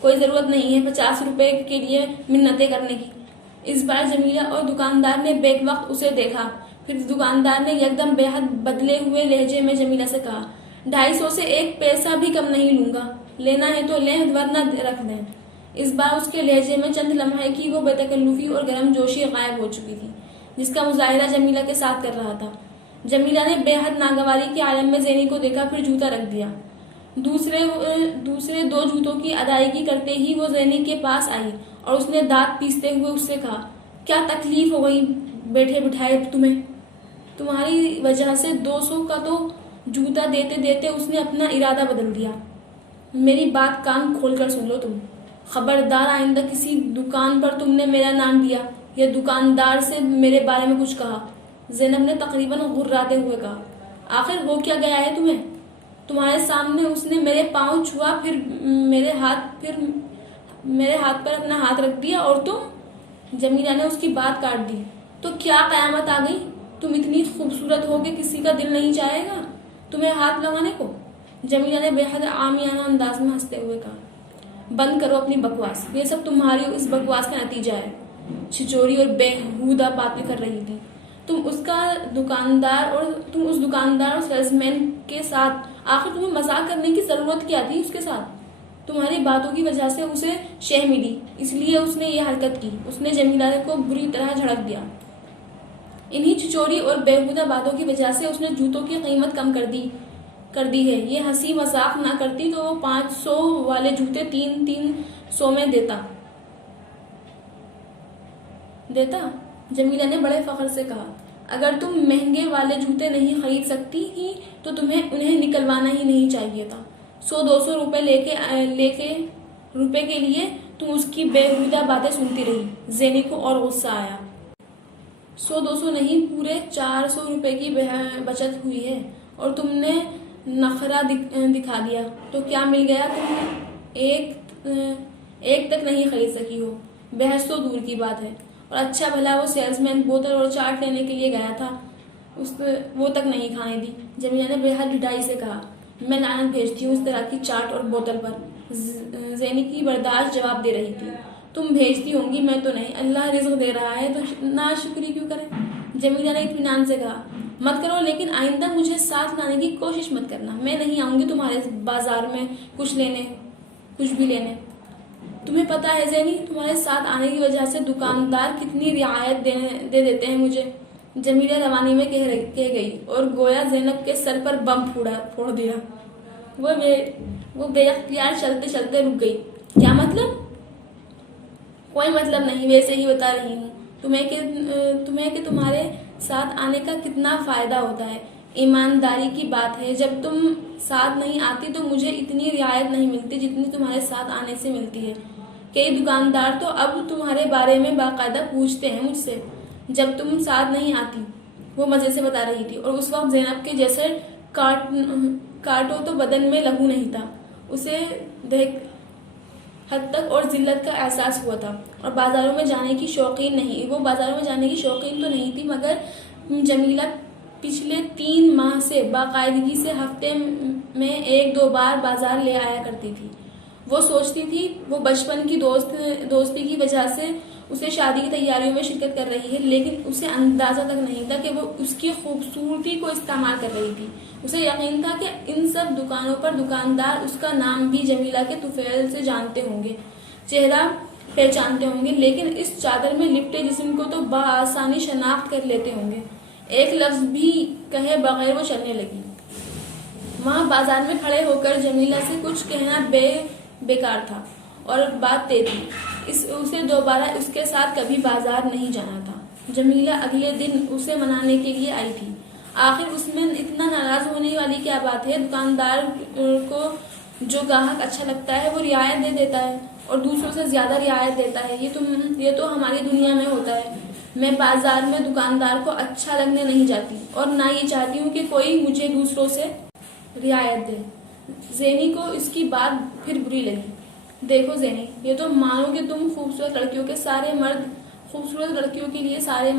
کوئی ضرورت نہیں ہے 50 روپے کے لیے منتیں کرنے کی۔ اس بار جمیلہ اور دکاندار نے بیک وقت اسے دیکھا۔ پھر دکاندار نے یکدم بے حد بدلے ہوئے لہجے میں جمیلہ سے کہا، 250 سے 1 پیسہ بھی کم نہیں لوں گا، لینا ہے تو لیں ورنہ رکھ دیں۔ اس بار اس کے لہجے میں چند لمحے کی وہ بے تکلفی اور گرم جوشی غائب ہو چکی تھی جس کا مظاہرہ جمیلہ کے ساتھ کر رہا تھا۔ جمیلہ نے بے حد ناگواری کے عالم میں زینی کو دیکھا، پھر جوتا رکھ دیا۔ دوسرے 2 جوتوں کی ادائیگی کرتے ہی وہ زینی کے پاس آئی اور اس نے دانت پیستے ہوئے اس سے کہا، کیا تکلیف ہو گئی بیٹھے بٹھائے تمہیں؟ تمہاری وجہ سے 200 کا تو جوتا دیتے دیتے اس نے اپنا ارادہ بدل دیا۔ میری بات کان کھول کر سن لو تم، خبردار آئندہ کسی دکان پر تم نے میرا نام دیا یا دکاندار سے میرے بارے میں کچھ کہا۔ زینب نے تقریباً غراتے ہوئے کہا، آخر ہو کیا گیا ہے تمہیں؟ تمہارے سامنے اس نے میرے پاؤں چھوا، پھر میرے ہاتھ پر اپنا ہاتھ رکھ دیا اور تم؟ جمیلہ نے اس کی بات کاٹ دی، تو کیا قیامت آ گئی؟ تم اتنی خوبصورت ہو کہ کسی کا دل نہیں چاہے گا تمہیں ہاتھ لگانے کو؟ جمیلہ نے بے حد عامیانہ انداز میں ہنستے ہوئے کہا، بند کرو اپنی بکواس، یہ سب تمہاری اس بکواس کا نتیجہ ہے۔ چھچوری اور بےہودہ باتیں کر رہی تھی تم اس دکاندار اور سیلز مین کے ساتھ، آخر تمہیں مذاق کرنے کی ضرورت کیا تھی اس کے ساتھ؟ تمہاری باتوں کی وجہ سے اسے شہ ملی، اس لیے اس نے یہ حرکت کی۔ اس نے جمیلہ کو بری طرح جھڑک دیا۔ انہی چھچوری اور بےہودہ باتوں کی وجہ سے اس نے جوتوں کی قیمت کم کر دی ہے۔ یہ ہنسی مذاق نہ کرتی تو وہ 500 والے جوتے 300 میں دیتا۔ جمیلہ نے بڑے فخر سے کہا، اگر تم مہنگے والے جوتے نہیں خرید سکتی ہی تو تمہیں انہیں نکلوانا ہی نہیں چاہیے تھا۔ 100-200 روپے کے لیے تم اس کی بےہودہ باتیں سنتی رہی۔ زینی کو اور غصہ آیا۔ 100-200 نہیں، پورے 400 روپے کی بچت ہوئی ہے اور تم نے نخرہ دکھا دیا تو کیا مل گیا؟ تم ایک تک نہیں خرید سکی ہو، بحث تو دور کی بات ہے۔ اور اچھا بھلا وہ سیلز مین بوتل اور چاٹ لینے کے لیے گیا تھا، وہ تک نہیں کھانے دی۔ جمیلہ نے بے حد ڈھٹائی سے کہا، میں لعنت بھیجتی ہوں اس طرح کی چاٹ اور بوتل پر۔ زینی کی برداشت جواب دے رہی تھی، تم بھیجتی ہوں گی، میں تو نہیں، اللہ رزق دے رہا ہے تو ناشکری کیوں کرے؟ جمیلہ نے اطمینان سے کہا، مت کرو، لیکن آئندہ مجھے ساتھ لانے کی کوشش مت کرنا، میں نہیں آؤں گی تمہارے بازار میں کچھ بھی لینے۔ تمہیں پتا ہے زینی، تمہارے ساتھ آنے کی وجہ سے دکاندار کتنی رعایت دے دیتے ہیں مجھے۔ جمیلہ روانی میں کہہ گئی اور گویا زینب کے سر پر بم پھوڑ دیا۔ وہ بے اختیار چلتے چلتے رک گئی۔ کیا مطلب؟ کوئی مطلب نہیں، ویسے ہی بتا رہی ہوں تمہیں کہ تمہارے ساتھ آنے کا کتنا فائدہ ہوتا ہے۔ ایمانداری کی بات ہے، جب تم ساتھ نہیں آتی تو مجھے اتنی رعایت نہیں ملتی جتنی تمہارے ساتھ آنے سے ملتی ہے۔ کئی دکاندار تو اب تمہارے بارے میں باقاعدہ پوچھتے ہیں مجھ سے جب تم ساتھ نہیں آتی، وہ مزے سے بتا رہی تھی۔ اور اس وقت زینب کے جیسے کاٹو تو بدن میں لہو نہیں تھا، اسے حد تک اور ذلت کا احساس ہوا تھا، اور بازاروں میں جانے کی شوقین تو نہیں تھی، مگر جمیلہ پچھلے 3 ماہ سے باقاعدگی سے ہفتے میں 1-2 بار بازار لے آیا کرتی تھی۔ وہ سوچتی تھی وہ بچپن کی دوستی کی وجہ سے اسے شادی کی تیاریوں میں شرکت کر رہی ہے، لیکن اسے اندازہ تک نہیں تھا کہ وہ اس کی خوبصورتی کو استعمال کر رہی تھی۔ اسے یقین تھا کہ ان سب دکانوں پر دکاندار اس کا نام بھی جمیلہ کے طفیل سے جانتے ہوں گے، چہرہ پہچانتے ہوں گے، لیکن اس چادر میں لپٹے جسم کو تو بآسانی شناخت کر لیتے ہوں گے۔ ایک لفظ بھی کہے بغیر وہ چلنے لگی۔ وہاں بازار میں کھڑے ہو کر جمیلہ سے کچھ کہنا بیکار تھا، اور بات طے تھی، اسے دوبارہ اس کے ساتھ کبھی بازار نہیں جانا تھا۔ جمیلہ اگلے دن اسے منانے کے لیے آئی تھی۔ آخر اس میں اتنا ناراض ہونے والی کیا بات ہے؟ دکاندار کو جو گاہک اچھا لگتا ہے وہ رعایت دے دیتا ہے اور دوسروں سے زیادہ رعایت دیتا ہے، یہ تو ہماری دنیا میں ہوتا ہے۔ میں بازار میں دکاندار کو اچھا لگنے نہیں جاتی اور نہ یہ چاہتی ہوں کہ کوئی مجھے دوسروں سے رعایت دے۔ زینی کو اس کی بات پھر بری لگی۔ دیکھو زینی، یہ تو مانو کہ تم خوبصورت لڑکیوں کے لیے سارے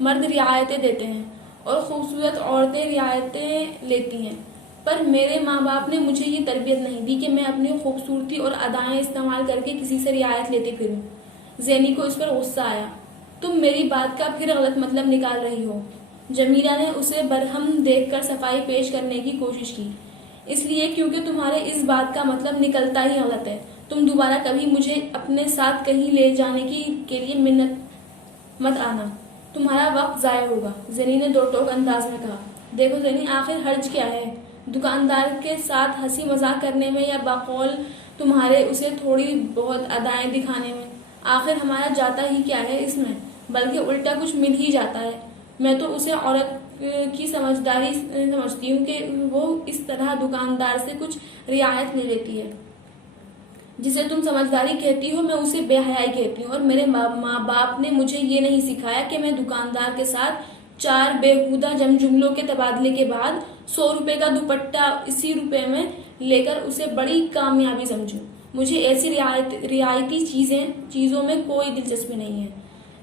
مرد رعایتیں دیتے ہیں اور خوبصورت عورتیں رعایتیں لیتی ہیں، پر میرے ماں باپ نے مجھے یہ تربیت نہیں دی کہ میں اپنی خوبصورتی اور ادائیں استعمال کر کے کسی سے رعایت لیتی پھروں۔ زینی کو اس پر غصہ آیا۔ تم میری بات کا پھر غلط مطلب نکال رہی ہو۔ جمیلہ نے اسے برہم دیکھ کر صفائی پیش کرنے کی کوشش کی۔ اس لیے کیونکہ تمہارے اس بات کا مطلب نکلتا ہی غلط ہے۔ تم دوبارہ کبھی مجھے اپنے ساتھ کہیں لے جانے کے لیے منت مت آنا، تمہارا وقت ضائع ہوگا، زینی نے دو ٹوک انداز میں کہا۔ دیکھو زینی، آخر حرج کیا ہے دکاندار کے ساتھ ہنسی مذاق کرنے میں یا بقول تمہارے اسے تھوڑی بہت ادائیں دکھانے میں؟ آخر ہمارا جاتا ہی کیا ہے اس میں؟ بلکہ الٹا کچھ مل ہی جاتا ہے۔ میں تو اسے عورت کی سمجھداری سمجھتی ہوں کہ وہ اس طرح دکاندار سے کچھ رعایت لے لیتی ہے۔ جسے تم سمجھداری کہتی ہو میں اسے بے حیائی کہتی ہوں، اور میرے ماں باپ نے مجھے یہ نہیں سکھایا کہ میں دکاندار کے ساتھ 4 بیہودہ جملوں کے تبادلے کے بعد 100 روپے کا دوپٹہ اسی روپے میں لے کر اسے بڑی کامیابی سمجھوں۔ مجھے ایسی رعایتی چیزوں میں کوئی دلچسپی نہیں ہے۔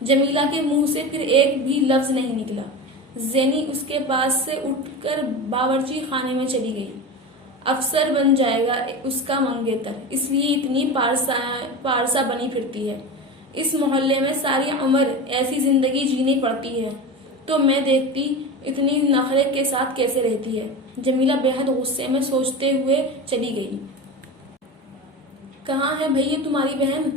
جمیلہ کے منہ سے پھر ایک بھی لفظ نہیں نکلا۔ زینی اس کے پاس سے اٹھ کر باورچی خانے میں چلی گئی۔ افسر بن جائے گا اس کا منگیتر، اس لیے اتنی پارسا بنی پھرتی ہے۔ اس محلے میں ساری عمر ایسی زندگی جینی پڑتی ہے تو میں دیکھتی اتنی نخرے کے ساتھ کیسے رہتی ہے۔ جمیلہ بے حد غصے میں سوچتے ہوئے چلی گئی۔ کہاں ہے بھئی تمہاری بہن؟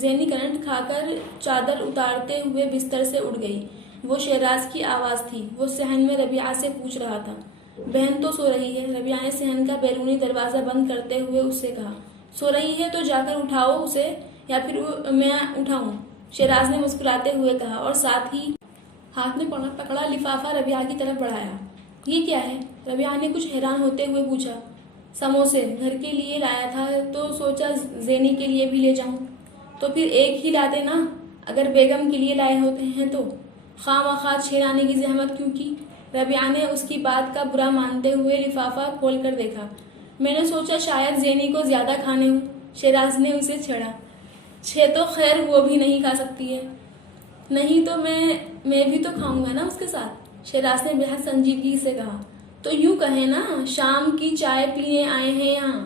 زینی کرنٹ کھا کر چادر اتارتے ہوئے بستر سے اٹھ گئی۔ وہ شہراز کی آواز تھی۔ وہ صحن میں ربیعہ سے پوچھ رہا تھا۔ بہن تو سو رہی ہے، ربیعہ نے صحن کا بیرونی دروازہ بند کرتے ہوئے اس سے کہا۔ سو رہی ہے تو جا کر اٹھاؤ اسے، یا پھر میں اٹھاؤں؟ شہراز نے مسکراتے ہوئے کہا، اور ساتھ ہی ہاتھ میں پکڑا لفافہ ربیعہ کی طرف بڑھایا۔ یہ کیا ہے؟ ربیعہ نے کچھ حیران ہوتے ہوئے پوچھا۔ سموسے گھر کے لیے لایا تھا تو سوچا زینی کے لیے بھی لے جاؤں۔ تو پھر ایک ہی لاتے نا، اگر بیگم کے لیے لائے ہوتے ہیں تو خواہ مخواہ چھیڑانے کی زحمت کیوں کی؟ ربیعہ نے اس کی بات کا برا مانتے ہوئے لفافہ کھول کر دیکھا۔ میں نے سوچا شاید زینی کو زیادہ کھانے ہوں۔ شہراز نے اسے چھیڑا۔ تو خیر وہ بھی نہیں کھا سکتی ہے۔ نہیں تو میں بھی تو کھاؤں گا نا اس کے ساتھ، شہراز نے بے حد سنجیدگی سے کہا۔ تو یوں کہیں نا شام کی چائے پینے آئے ہیں یہاں۔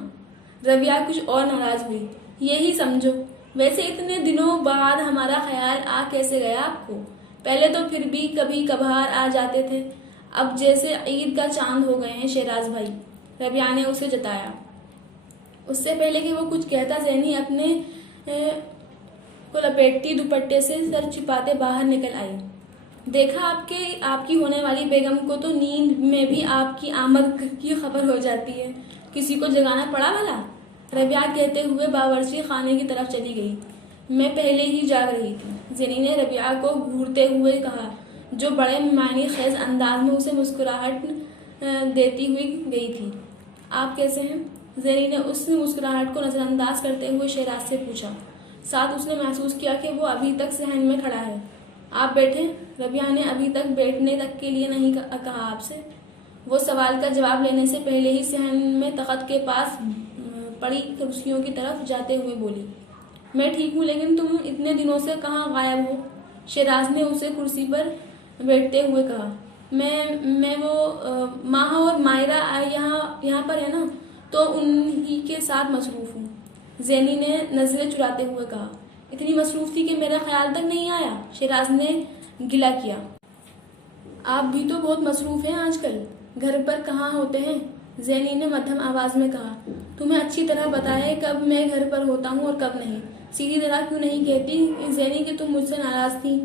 ربیعہ کچھ اور ناراض ہوئی۔ یہی سمجھو۔ ویسے اتنے دنوں بعد ہمارا خیال آ کیسے گیا آپ کو؟ پہلے تو پھر بھی کبھی کبھار آ جاتے تھے، اب جیسے عید کا چاند ہو گئے ہیں شہراز بھائی، ربیعہ نے اسے جتایا۔ اس سے پہلے کہ وہ کچھ کہتا زینی اپنے کو لپیٹتی دوپٹے سے سر چھپاتے باہر نکل آئی۔ دیکھا آپ کی ہونے والی بیگم کو تو نیند میں بھی آپ کی آمد کی خبر ہو جاتی ہے، کسی کو جگانا پڑا بھلا؟ ربیعہ کہتے ہوئے باورچی خانے کی طرف چلی گئی۔ میں پہلے ہی جاگ رہی تھی، زینی نے ربیعہ کو گھورتے ہوئے کہا، جو بڑے معنی خیز انداز میں اسے مسکراہٹ دیتی ہوئی گئی تھی۔ آپ کیسے ہیں؟ زینی نے اس مسکراہٹ کو نظر انداز کرتے ہوئے شہراز سے پوچھا۔ ساتھ اس نے محسوس کیا کہ وہ ابھی تک صحن میں کھڑا ہے۔ آپ بیٹھیں؟ ربیعہ نے ابھی تک بیٹھنے تک کے لیے نہیں کہا آپ سے۔ وہ سوال کا جواب لینے سے پہلے ہی صحن میں تخت کے پاس پڑی کرسیوں کی طرف جاتے ہوئے بولی۔ میں ٹھیک ہوں، لیکن تم اتنے دنوں سے کہاں غائب ہو؟ شہراز نے اسے کرسی پر بیٹھتے ہوئے کہا۔ میں وہ ماہا اور مائرہ یہاں پر ہے نا، تو انہی کے ساتھ مصروف ہوں، زینی نے نظریں چراتے ہوئے کہا۔ اتنی مصروف تھی کہ میرا خیال تک نہیں آیا، شہراز نے گلہ کیا۔ آپ بھی تو بہت مصروف ہیں آج کل، گھر پر کہاں ہوتے ہیں؟ زینی نے مدھم آواز میں کہا۔ تمہیں اچھی طرح پتا ہے کب میں گھر پر ہوتا ہوں اور کب نہیں۔ سیدھی طرح کیوں نہیں کہتی زینی کہ تم مجھ سے ناراض تھی؟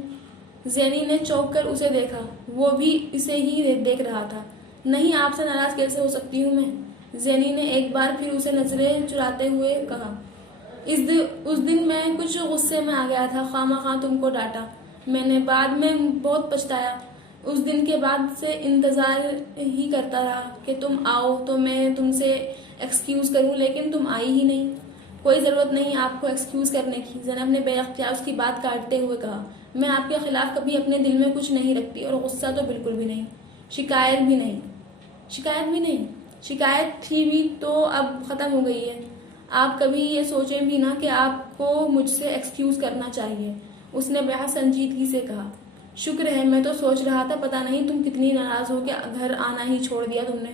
زینی نے چونک کر اسے دیکھا، وہ بھی اسے ہی دیکھ رہا تھا۔ نہیں، آپ سے ناراض کیسے ہو سکتی ہوں میں؟ زینی نے ایک بار پھر اسے نظریں چراتے ہوئے کہا۔ اس دن میں کچھ غصے میں آ گیا تھا، خواہ مخواہ تم کو ڈانٹا میں نے، بعد میں بہت پچھتایا۔ اس دن کے بعد سے انتظار ہی کرتا رہا کہ تم آؤ تو میں تم سے ایکسکیوز کروں، لیکن تم آئی ہی نہیں۔ کوئی ضرورت نہیں آپ کو ایکسکیوز کرنے کی، زینب نے بے اختیار اس کی بات کاٹتے ہوئے کہا۔ میں آپ کے خلاف کبھی اپنے دل میں کچھ نہیں رکھتی، اور غصہ تو بالکل بھی نہیں، شکایت بھی نہیں۔ شکایت تھی بھی تو اب ختم ہو گئی ہے۔ آپ کبھی یہ سوچیں بھی نہ کہ آپ کو مجھ سے ایکسکیوز کرنا چاہیے، اس نے بے حد سنجیدگی سے کہا۔ شکر ہے، میں تو سوچ رہا تھا پتہ نہیں تم کتنی ناراض ہو کہ گھر آنا ہی چھوڑ دیا تم نے۔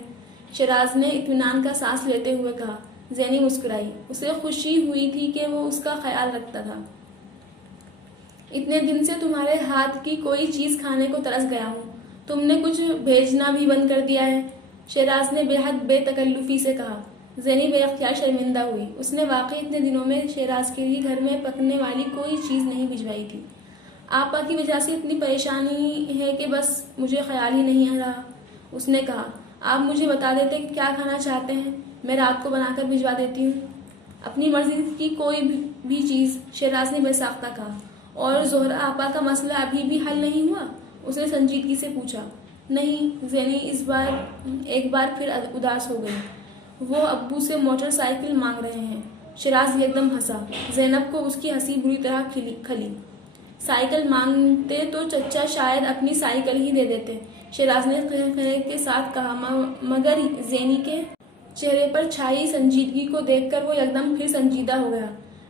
شیراز نے اطمینان کا سانس لیتے ہوئے کہا۔ زینی مسکرائی، اسے خوشی ہوئی تھی کہ وہ اس کا خیال رکھتا تھا۔ اتنے دن سے تمہارے ہاتھ کی کوئی چیز کھانے کو ترس گیا ہوں، تم نے کچھ بھیجنا بھی بند کر دیا ہے، شیراز نے بے حد بے تکلفی سے کہا۔ زینی بے اختیار شرمندہ ہوئی، اس نے واقعی اتنے دنوں میں شیراز کے لیے گھر میں پکنے والی کوئی چیز نہیں بھجوائی تھی۔ آپا کی وجہ سے اتنی پریشانی ہے کہ بس مجھے خیال ہی نہیں آ رہا، اس نے کہا۔ آپ مجھے بتا دیتے کہ کیا کھانا چاہتے ہیں، میں رات کو بنا کر بھجوا دیتی ہوں۔ اپنی مرضی کی کوئی بھی چیز، شیراز نے بے ساختہ کہا۔ اور زہرا آپا کا مسئلہ ابھی بھی حل نہیں ہوا، اس نے سنجیدگی سے پوچھا۔ نہیں، زینی ایک بار پھر اداس ہو گئی۔ وہ ابو سے موٹر سائیکل مانگ رہے ہیں۔ شیراز ایک دم ہنسا۔ زینب کو اس کی ہنسی بری طرح کھلی۔ سائیکل مانگتے تو چچا شاید اپنی سائیکل ہی دے دیتے، شیراز نے خیر کے ساتھ کہا، مگر زینی کے چہرے پر چھائی سنجیدگی کو دیکھ کر وہ ایک دم پھر سنجیدہ ہو گیا۔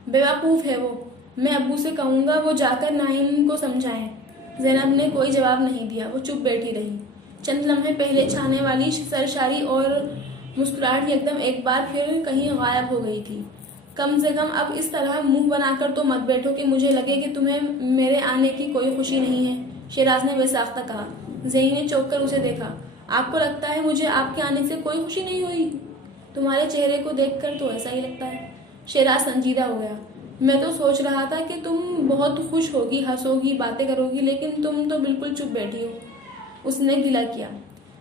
بیوقوف ہے وہ، میں ابو سے کہوں گا وہ جا کر نعیم کو سمجھائیں۔ زینب نے کوئی جواب نہیں دیا، وہ چپ بیٹھی رہی۔ چند لمحے پہلے چھانے والی سرشاری اور مسکراہٹ ایک بار پھر کہیں غائب ہو گئی تھی۔ کم سے کم اب اس طرح منہ بنا کر تو مت بیٹھو کہ مجھے لگے کہ تمہیں میرے آنے کی کوئی خوشی نہیں ہے، شیراز نے بے ساختہ کہا۔ زینی نے چونک کر اسے دیکھا۔ آپ کو لگتا ہے مجھے آپ کے آنے سے کوئی خوشی نہیں ہوئی؟ تمہارے چہرے کو دیکھ کر تو ایسا ہی لگتا ہے۔ شیراز سنجیدہ ہو گیا۔ میں تو سوچ رہا تھا کہ تم بہت خوش ہوگی، ہنسو گی، باتیں کرو گی، لیکن تم تو بالکل چپ بیٹھی ہو، اس نے گلہ کیا۔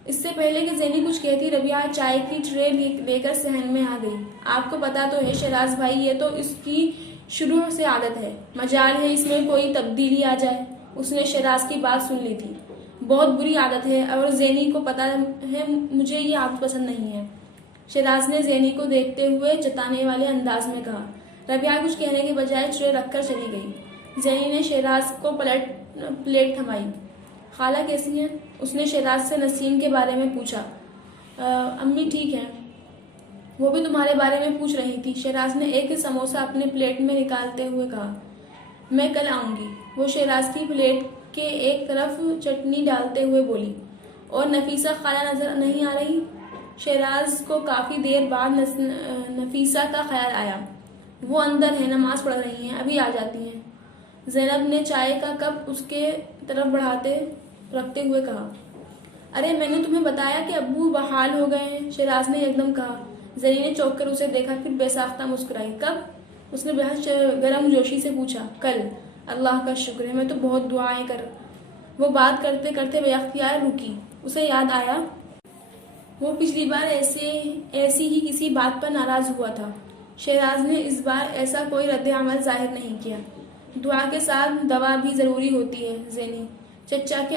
اس سے پہلے کہ زینی کچھ کہتی، ربیہ چائے کی ٹرے لے کر صحن میں آ گئی۔ آپ کو پتا تو ہے شیراز بھائی، یہ تو اس کی شروع سے عادت ہے، مجال ہے اس میں کوئی تبدیلی آ جائے۔ اس نے شیراز کی بات سن لی تھی۔ بہت بری عادت ہے، اور زینی کو پتا ہے مجھے یہ عادت پسند نہیں ہے، شیراز نے زینی کو دیکھتے ہوئے جتانے والے انداز میں کہا۔ ربیہ کچھ کہنے کے بجائے ٹرے رکھ کر چلی گئی۔ زینی نے شیراز کو پلیٹ تھمائی۔ خالہ کیسی ہیں؟ اس نے شیراز سے نسیم کے بارے میں پوچھا۔ امی ٹھیک ہیں، وہ بھی تمہارے بارے میں پوچھ رہی تھی، شیراز نے ایک سموسہ اپنے پلیٹ میں نکالتے ہوئے کہا۔ میں کل آؤں گی، وہ شیراز کی پلیٹ کے ایک طرف چٹنی ڈالتے ہوئے بولی۔ اور نفیسہ خالہ نظر نہیں آ رہی؟ شیراز کو کافی دیر بعد نفیسہ کا خیال آیا۔ وہ اندر ہے، نماز پڑھ رہی ہیں، ابھی آ جاتی ہیں، زینب نے چائے کا کپ اس کے طرف رکھتے ہوئے کہا۔ ارے میں نے تمہیں بتایا کہ ابو بحال ہو گئے ہیں، شیراز نے ایک دم کہا۔ زینی نے چونک کر اسے دیکھا، پھر بے ساختہ مسکرائی۔ کب؟ اس نے بہت گرم جوشی سے پوچھا۔ کل۔ اللہ کا شکر ہے، میں تو بہت دعائیں وہ بات کرتے کرتے بے اختیار رکی۔ اسے یاد آیا وہ پچھلی بار ایسی ہی کسی بات پر ناراض ہوا تھا۔ شیراز نے اس بار ایسا کوئی رد عمل ظاہر نہیں کیا۔ دعا کے ساتھ دوا بھی ضروری ہوتی ہے زینی، چچا کے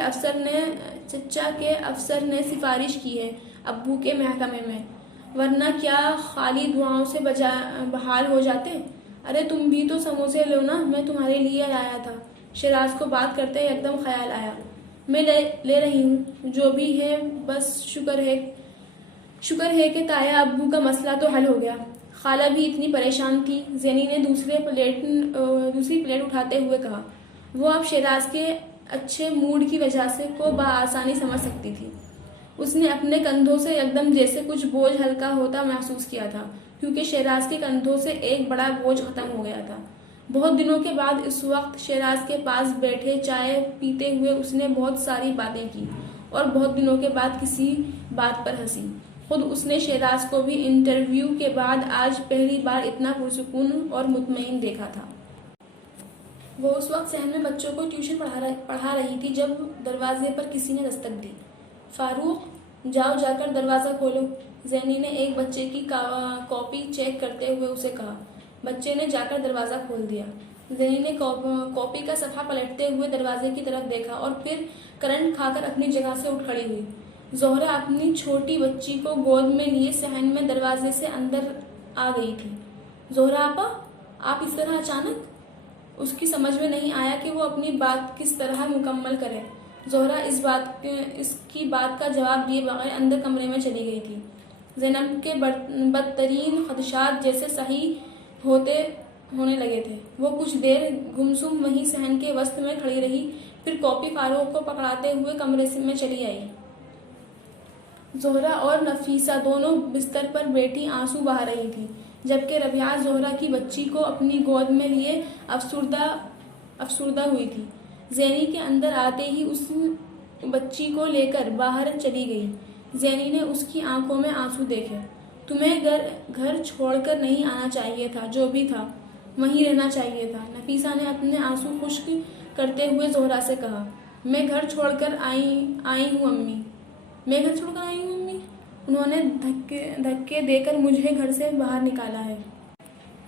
افسر نے سفارش کی ہے ابو کے محکمے میں، ورنہ کیا خالی دعاؤں سے بحال ہو جاتے؟ ارے تم بھی تو سموسے لو نا، میں تمہارے لیے لایا تھا، شیراز کو بات کرتے ایک دم خیال آیا۔ میں لے رہی ہوں، جو بھی ہے، بس شکر ہے کہ تایا ابو کا مسئلہ تو حل ہو گیا۔ خالہ بھی اتنی پریشان تھی، زینی نے دوسری پلیٹ اٹھاتے ہوئے کہا۔ وہ اب شیراز کے اچھے موڈ کی وجہ سے کو بآسانی سمجھ سکتی تھی۔ اس نے اپنے کندھوں سے ایک دم جیسے کچھ بوجھ ہلکا ہوتا محسوس کیا تھا، کیونکہ شیراز کے کندھوں سے ایک بڑا بوجھ ختم ہو گیا تھا۔ بہت دنوں کے بعد اس وقت شیراز کے پاس بیٹھے چائے پیتے ہوئے اس نے بہت ساری باتیں کی، اور بہت دنوں کے بعد کسی بات پر ہنسی۔ خود اس نے شیراز کو بھی انٹرویو کے بعد آج پہلی بار اتنا پرسکون اور مطمئن دیکھا تھا۔ وہ اس وقت صحن میں بچوں کو ٹیوشن پڑھا رہی تھی جب دروازے پر کسی نے دستک دی۔ فاروق، جاؤ جا کر دروازہ کھولو، زینی نے ایک بچے کی کاپی چیک کرتے ہوئے اسے کہا۔ بچے نے جا کر دروازہ کھول دیا۔ زینی نے کاپی کا صفحہ پلٹتے ہوئے دروازے کی طرف دیکھا اور پھر کرنٹ کھا کر اپنی جگہ سے اٹھ کھڑی ہوئی۔ زہرا اپنی چھوٹی بچی کو گود میں لیے صحن میں دروازے سے اندر آ گئی تھی۔ زہرا آپا، آپ اس طرح اچانک؟ اس کی سمجھ میں نہیں آیا کہ وہ اپنی بات کس طرح مکمل کرے۔ زہرا اس کی بات کا جواب دیے بغیر اندر کمرے میں چلی گئی تھی۔ زینب کے بدترین خدشات جیسے صحیح ہونے لگے تھے۔ وہ کچھ دیر گمسم وہیں صحن کے وسط میں کھڑی رہی، پھر کاپی فاروق کو پکڑاتے ہوئے کمرے میں چلی آئی۔ زہرا اور نفیسہ دونوں بستر پر بیٹھی آنسو بہا رہی تھی، جبکہ ربیعہ زہرا کی بچی کو اپنی گود میں لیے افسردہ ہوئی تھی۔ زینی کے اندر آتے ہی اس بچی کو لے کر باہر چلی گئی۔ زینی نے اس کی آنکھوں میں آنسو دیکھے۔ تمہیں گھر چھوڑ کر نہیں آنا چاہیے تھا، جو بھی تھا وہیں رہنا چاہیے تھا، نفیسہ نے اپنے آنسو خشک کرتے ہوئے زہرا سے کہا۔ میں گھر چھوڑ کر آئی ہوں امی۔ انہوں نے دھکے دے کر مجھے گھر سے باہر نکالا ہے،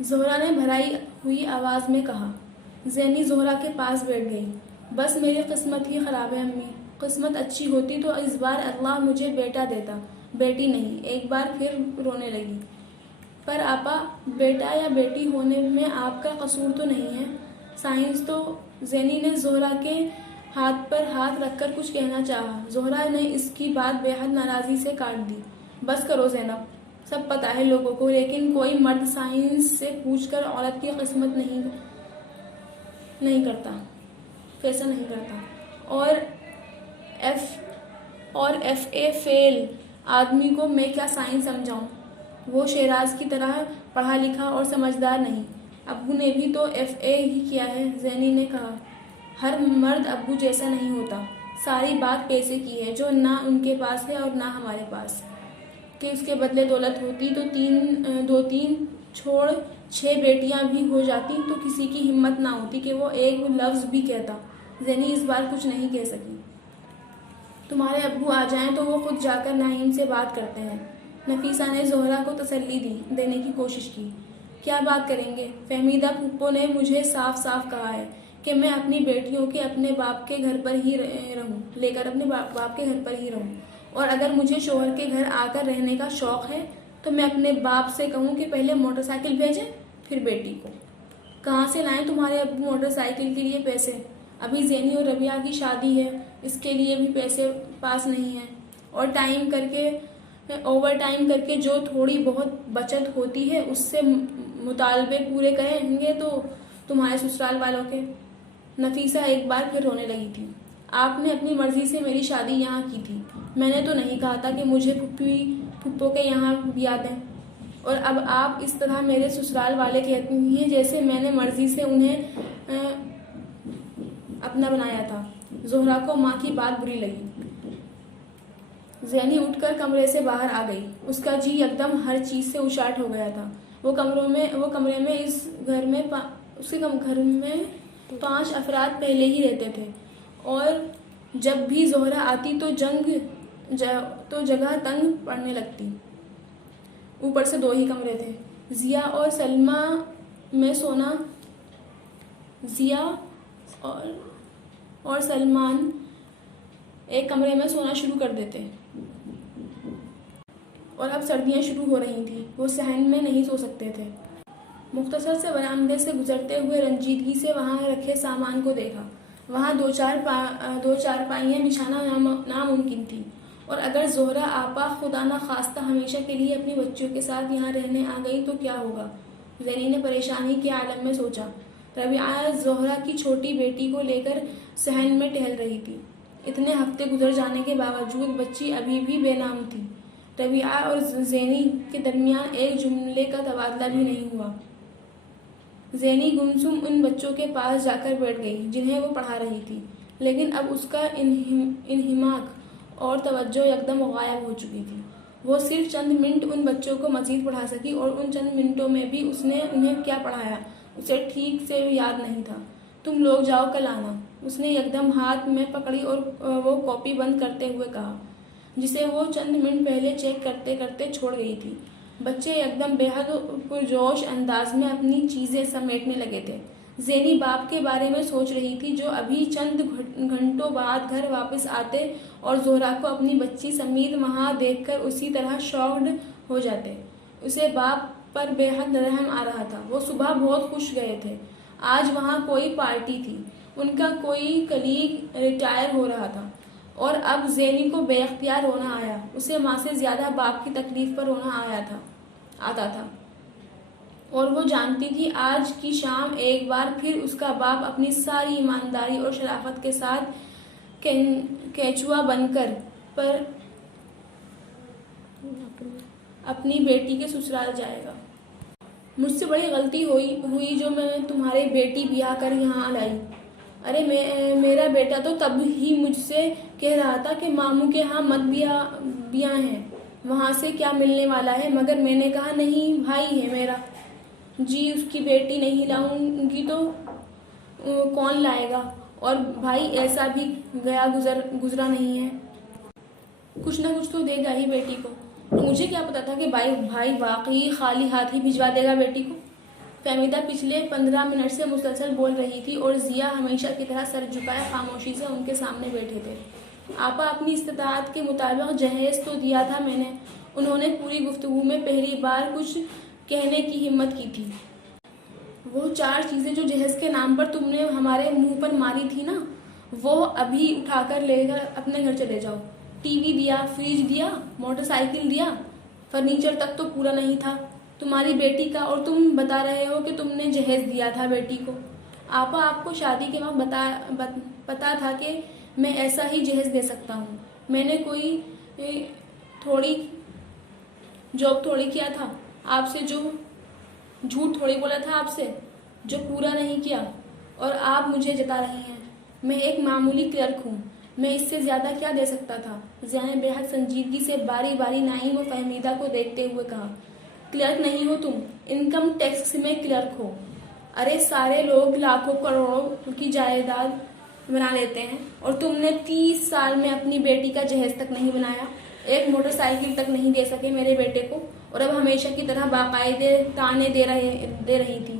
زہرا نے بھرائی ہوئی آواز میں کہا۔ زینی زہرا کے پاس بیٹھ گئی۔ بس میری قسمت ہی خراب ہے امی، قسمت اچھی ہوتی تو اس بار اللہ مجھے بیٹا دیتا، بیٹی نہیں۔ ایک بار پھر رونے لگی۔ پر آپا، بیٹا یا بیٹی ہونے میں آپ کا قصور تو نہیں ہے، سائنس تو۔ زینی نے زہرا کے ہاتھ پر ہاتھ رکھ کر کچھ کہنا چاہا۔ زہرا نے اس کی بات بے حد ناراضی سے کاٹ دی۔ بس کرو زینب، سب پتہ ہے لوگوں کو، لیکن کوئی مرد سائنس سے پوچھ کر عورت کی قسمت نہیں کرتا، فیصلہ نہیں کرتا۔ اور ایف اے فیل آدمی کو میں کیا سائنس سمجھاؤں؟ وہ شیراز کی طرح پڑھا لکھا اور سمجھدار نہیں۔ ابو نے بھی تو ایف اے ہی کیا ہے، زینی نے کہا۔ ہر مرد ابو جیسا نہیں ہوتا۔ ساری بات پیسے کی ہے، جو نہ ان کے پاس ہے اور نہ ہمارے پاس، کہ اس کے بدلے دولت ہوتی تو دو تین چھوڑ 6 بیٹیاں بھی ہو جاتی تو کسی کی ہمت نہ ہوتی کہ وہ ایک لفظ بھی کہتا۔ زینی اس بار کچھ نہیں کہہ سکی۔ تمہارے ابو آ جائیں تو وہ خود جا کر نعیم سے بات کرتے ہیں، نفیسہ نے زہرا کو تسلی دینے کی کوشش کی۔ کیا بات کریں گے؟ فہمیدہ پھپھو نے مجھے صاف صاف کہا ہے کہ میں اپنی بیٹیوں کے اپنے باپ کے گھر پر ہی رہوں، اور اگر مجھے شوہر کے گھر آ کر رہنے کا شوق ہے تو میں اپنے باپ سے کہوں کہ پہلے موٹر سائیکل بھیجیں، پھر بیٹی کو۔ کہاں سے لائیں تمہارے ابو موٹر سائیکل کے لیے پیسے؟ ابھی زینی اور ربیعہ کی شادی ہے، اس کے لیے بھی پیسے پاس نہیں ہیں، اور اوور ٹائم کر کے جو تھوڑی بہت بچت ہوتی ہے اس سے مطالبے پورے کریں گے تو تمہارے سسرال والوں کے۔ نفیسہ ایک بار پھر رونے لگی تھی۔ آپ نے اپنی مرضی سے میری شادی یہاں کی تھی، میں نے تو نہیں کہا تھا کہ مجھے پھپھو کے یہاں بیاہ دیں، اور اب آپ اس طرح میرے سسرال والے کہتی ہیں جیسے میں نے مرضی سے انہیں اپنا بنایا تھا۔ زہرا کو ماں کی بات بری لگی۔ زینی اٹھ کر کمرے سے باہر آ گئی۔ اس کا جی یکدم ہر چیز سے اچاٹ ہو گیا تھا۔ وہ کمرے میں اس گھر میں 5 افراد پہلے ہی رہتے تھے، اور جب بھی زہرا آتی تو جگہ تنگ پڑنے لگتی۔ اوپر سے 2 ہی کمرے تھے۔ ضیا اور سلمان ایک کمرے میں سونا شروع کر دیتے، اور اب سردیاں شروع ہو رہی تھیں، وہ صحن میں نہیں سو سکتے تھے۔ مختصر سے برآمدے سے گزرتے ہوئے رنجیدگی سے وہاں رکھے سامان کو دیکھا۔ وہاں 2 چارپائیاں بچھانا ناممکن تھی، اور اگر زہرا آپا خدا نخواستہ ہمیشہ کے لیے اپنی بچیوں کے ساتھ یہاں رہنے آ گئی تو کیا ہوگا؟ زینی نے پریشانی کے عالم میں سوچا۔ ربیعہ زہرا کی چھوٹی بیٹی کو لے کر صحن میں ٹہل رہی تھی۔ اتنے ہفتے گزر جانے کے باوجود بچی ابھی بھی بے نام تھی۔ ربیعہ اور زینی کے درمیان ایک جملے کا تبادلہ بھی نہیں ہوا۔ زینی گمسم ان بچوں کے پاس جا کر بیٹھ گئی جنہیں وہ پڑھا رہی تھی، لیکن اب اس کا انہماک اور توجہ یکدم غائب ہو چکی تھی۔ وہ صرف چند منٹ ان بچوں کو مزید پڑھا سکی، اور ان چند منٹوں میں بھی اس نے انہیں کیا پڑھایا اسے ٹھیک سے یاد نہیں تھا۔ تم لوگ جاؤ، کل آنا، اس نے یکدم ہاتھ میں پکڑی اور وہ کاپی بند کرتے ہوئے کہا جسے وہ چند منٹ پہلے چیک کرتے کرتے چھوڑ گئی تھی۔ بچے یکدم بے حد پرجوش انداز میں اپنی چیزیں سمیٹنے لگے تھے۔ زینی باپ کے بارے میں سوچ رہی تھی جو ابھی چند گھنٹوں بعد گھر واپس آتے اور زہرا کو اپنی بچی سمیت وہاں دیکھ کر اسی طرح شاکڈ ہو جاتے۔ اسے باپ پر بے حد رحم آ رہا تھا۔ وہ صبح بہت خوش گئے تھے، آج وہاں کوئی پارٹی تھی، ان کا کوئی کلیگ ریٹائر ہو رہا تھا، اور اب زینی کو بے اختیار رونا آیا۔ اسے ماں سے زیادہ باپ کی تکلیف پر رونا آتا تھا، اور وہ جانتی تھی آج کی شام ایک بار پھر اس کا باپ اپنی ساری ایمانداری اور شرافت کے ساتھ کیچوا بن کر اپنی بیٹی کے سسرال جائے گا۔ مجھ سے بڑی غلطی ہوئی جو میں تمہاری بیٹی بیاہ کر یہاں لائی۔ ارے میرا بیٹا تو تب ہی مجھ سے کہہ رہا تھا کہ ماموں کے ہاں مت بیاہ ہیں، وہاں سے کیا ملنے والا ہے، مگر میں نے کہا نہیں، بھائی ہے میرا، جی اس کی بیٹی نہیں لاؤں گی تو کون لائے گا، اور بھائی ایسا بھی گیا گزرا نہیں ہے، کچھ نہ کچھ تو دے گا ہی بیٹی کو۔ مجھے کیا پتا تھا کہ بھائی واقعی خالی ہاتھ ہی بھجوا دے گا بیٹی کو۔ فہمیدہ پچھلے 15 منٹ سے مسلسل بول رہی تھی اور ضیا ہمیشہ کی طرح سر جھکائے خاموشی سے ان کے سامنے بیٹھے تھے۔ آپا اپنی استطاعت کے مطابق جہیز تو دیا تھا میں نے، انہوں نے پوری گفتگو میں پہلی بار کچھ کہنے کی ہمت کی تھی۔ وہ 4 چیزیں جو جہیز کے نام پر تم نے ہمارے منہ پر ماری تھی نا، وہ ابھی اٹھا کر لے کر اپنے گھر چلے جاؤ۔ ٹی وی دیا، فریج دیا، موٹر سائیکل دیا، فرنیچر تک تو پورا نہیں تھا تمہاری بیٹی کا، اور تم بتا رہے ہو کہ تم نے جہیز دیا تھا بیٹی کو۔ آپا آپ کو شادی کے وقت پتا تھا کہ میں ایسا ہی جہیز دے سکتا ہوں، میں نے کوئی جاب تھوڑی کیا تھا آپ سے، جو جھوٹ تھوڑی بولا تھا آپ سے جو پورا نہیں کیا، اور آپ مجھے جتا رہی ہیں۔ میں ایک معمولی کلرک ہوں، میں اس سے زیادہ کیا دے سکتا تھا؟ ضیا نے بے حد سنجیدگی سے باری باری نعیم و فہمیدہ کو دیکھتے ہوئے کہا۔ کلرک نہیں ہو تم، انکم ٹیکس میں کلرک ہو۔ ارے سارے لوگ لاکھوں کروڑوں کی جائیداد بنا لیتے ہیں، اور تم نے 30 سال میں اپنی بیٹی کا جہیز تک نہیں بنایا، ایک موٹر سائیکل تک نہیں دے سکے میرے بیٹے کو، اور اب ہمیشہ کی طرح باقاعدے تانے دے رہی تھی۔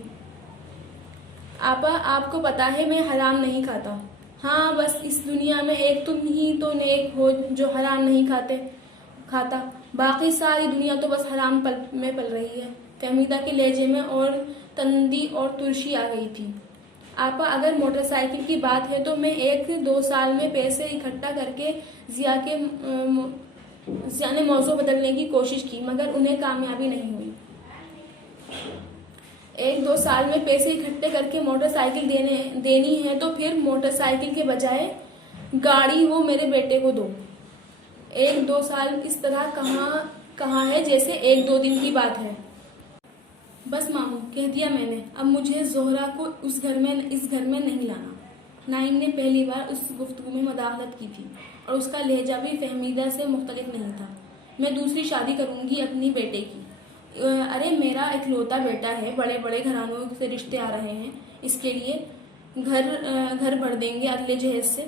آپا آپ کو پتا ہے میں حرام نہیں کھاتا۔ ہاں بس اس دنیا میں ایک تم ہی تو نیک ہو جو حرام نہیں کھاتا، باقی ساری دنیا تو بس حرام میں پل رہی ہے۔ فہمیدہ کے لہجے میں اور تندی اور ترشی آ گئی تھی۔ آپا اگر موٹر سائیکل کی بات ہے تو میں 1-2 سال میں پیسے اکٹھا کر کے ضیا نے موضوع بدلنے کی کوشش کی، مگر انہیں کامیابی نہیں ہوئی۔ 1-2 سال میں پیسے اکٹھے کر کے موٹر سائیکل دینی ہے تو پھر موٹر سائیکل کے بجائے گاڑی وہ میرے بیٹے کو دو۔ 1-2 سال اس طرح کہاں ہے جیسے 1-2 دن کی بات ہے۔ بس ماموں کہہ دیا میں نے، اب مجھے زہرا کو اس گھر میں نہیں لانا۔ نعیم نے پہلی بار اس گفتگو میں مداخلت کی تھی، اور اس کا لہجہ بھی فہمیدہ سے مختلف نہیں تھا۔ میں دوسری شادی کروں گی اپنی بیٹے کی۔ ارے میرا اکلوتا بیٹا ہے، بڑے بڑے گھرانوں سے رشتے آ رہے ہیں، اس کے لیے گھر بھر دیں گے اگلے جہیز سے۔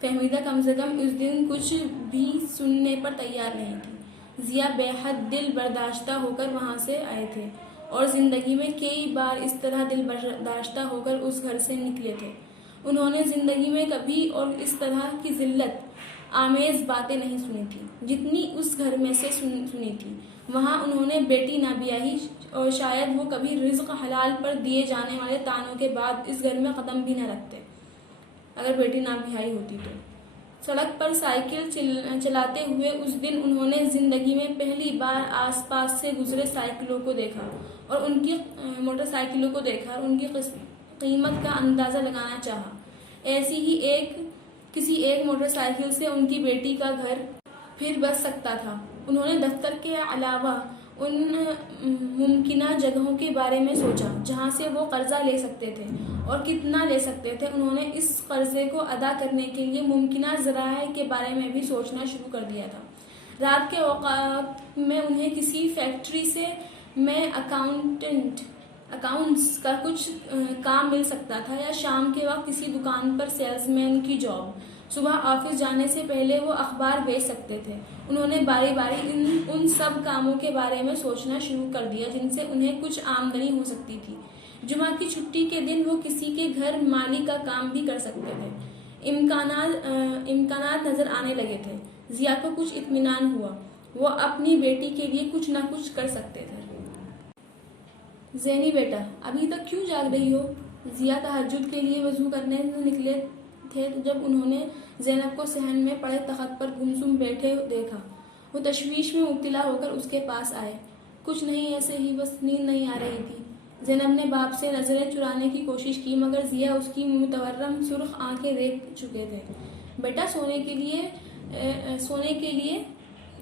فہمیدہ کم سے کم اس دن کچھ بھی سننے پر تیار نہیں تھی۔ ضیا بے حد دل برداشتہ ہو کر وہاں سے آئے تھے، اور زندگی میں کئی بار اس طرح دل برداشتہ ہو کر اس گھر سے نکلے تھے۔ انہوں نے زندگی میں کبھی اور اس طرح کی ذلت آمیز باتیں نہیں سنی تھی جتنی اس گھر میں سے سنی تھی۔ وہاں انہوں نے بیٹی نہ بیاہی، اور شاید وہ کبھی رزق حلال پر دیے جانے والے تانوں کے بعد اس گھر میں قدم بھی نہ رکھتے اگر بیٹی نہ بیاہی ہوتی تو۔ سڑک پر سائیکل چلاتے ہوئے اس دن انہوں نے زندگی میں پہلی بار آس پاس سے گزرے سائیکلوں کو دیکھا اور ان کی موٹر سائیکلوں کو دیکھا اور ان کی قیمت کا اندازہ لگانا چاہا۔ ایسی ہی کسی ایک موٹر سائیکل سے ان کی بیٹی کا گھر پھر بس سکتا تھا۔ انہوں نے دفتر کے علاوہ ان ممکنہ جگہوں کے بارے میں سوچا جہاں سے وہ قرضہ لے سکتے تھے اور کتنا لے سکتے تھے۔ انہوں نے اس قرضے کو ادا کرنے کے لیے ممکنہ ذرائع کے بارے میں بھی سوچنا شروع کر دیا تھا۔ رات کے اوقات میں انہیں کسی فیکٹری میں اکاؤنٹس کا کچھ کام مل سکتا تھا، یا شام کے وقت کسی دکان پر سیلز مین کی جاب۔ صبح آفس جانے سے پہلے وہ اخبار بیچ سکتے تھے۔ انہوں نے باری باری ان سب کاموں کے بارے میں سوچنا شروع کر دیا جن سے انہیں کچھ آمدنی ہو سکتی تھی۔ جمعہ کی چھٹی کے دن وہ کسی کے گھر مالی کا کام بھی کر سکتے تھے۔ امکانات نظر آنے لگے تھے۔ ضیا کو کچھ اطمینان ہوا، وہ اپنی بیٹی کے لیے کچھ نہ کچھ کر سکتے تھے۔ زینی بیٹا ابھی تک کیوں جاگ رہی ہو؟ ضیا تہجد کے لیے وضو کرنے نکلے تھے جب انہوں نے زینب کو صحن میں پڑے تخت پر گمسم بیٹھے دیکھا۔ وہ تشویش میں مبتلا ہو کر اس کے پاس آئے۔ کچھ نہیں، ایسے ہی، بس نیند نہیں آ رہی تھی۔ زینب نے باپ سے نظریں چرانے کی کوشش کی، مگر ضیا اس کی متورم سرخ آنکھیں دیکھ چکے تھے۔ بیٹا سونے کے لیے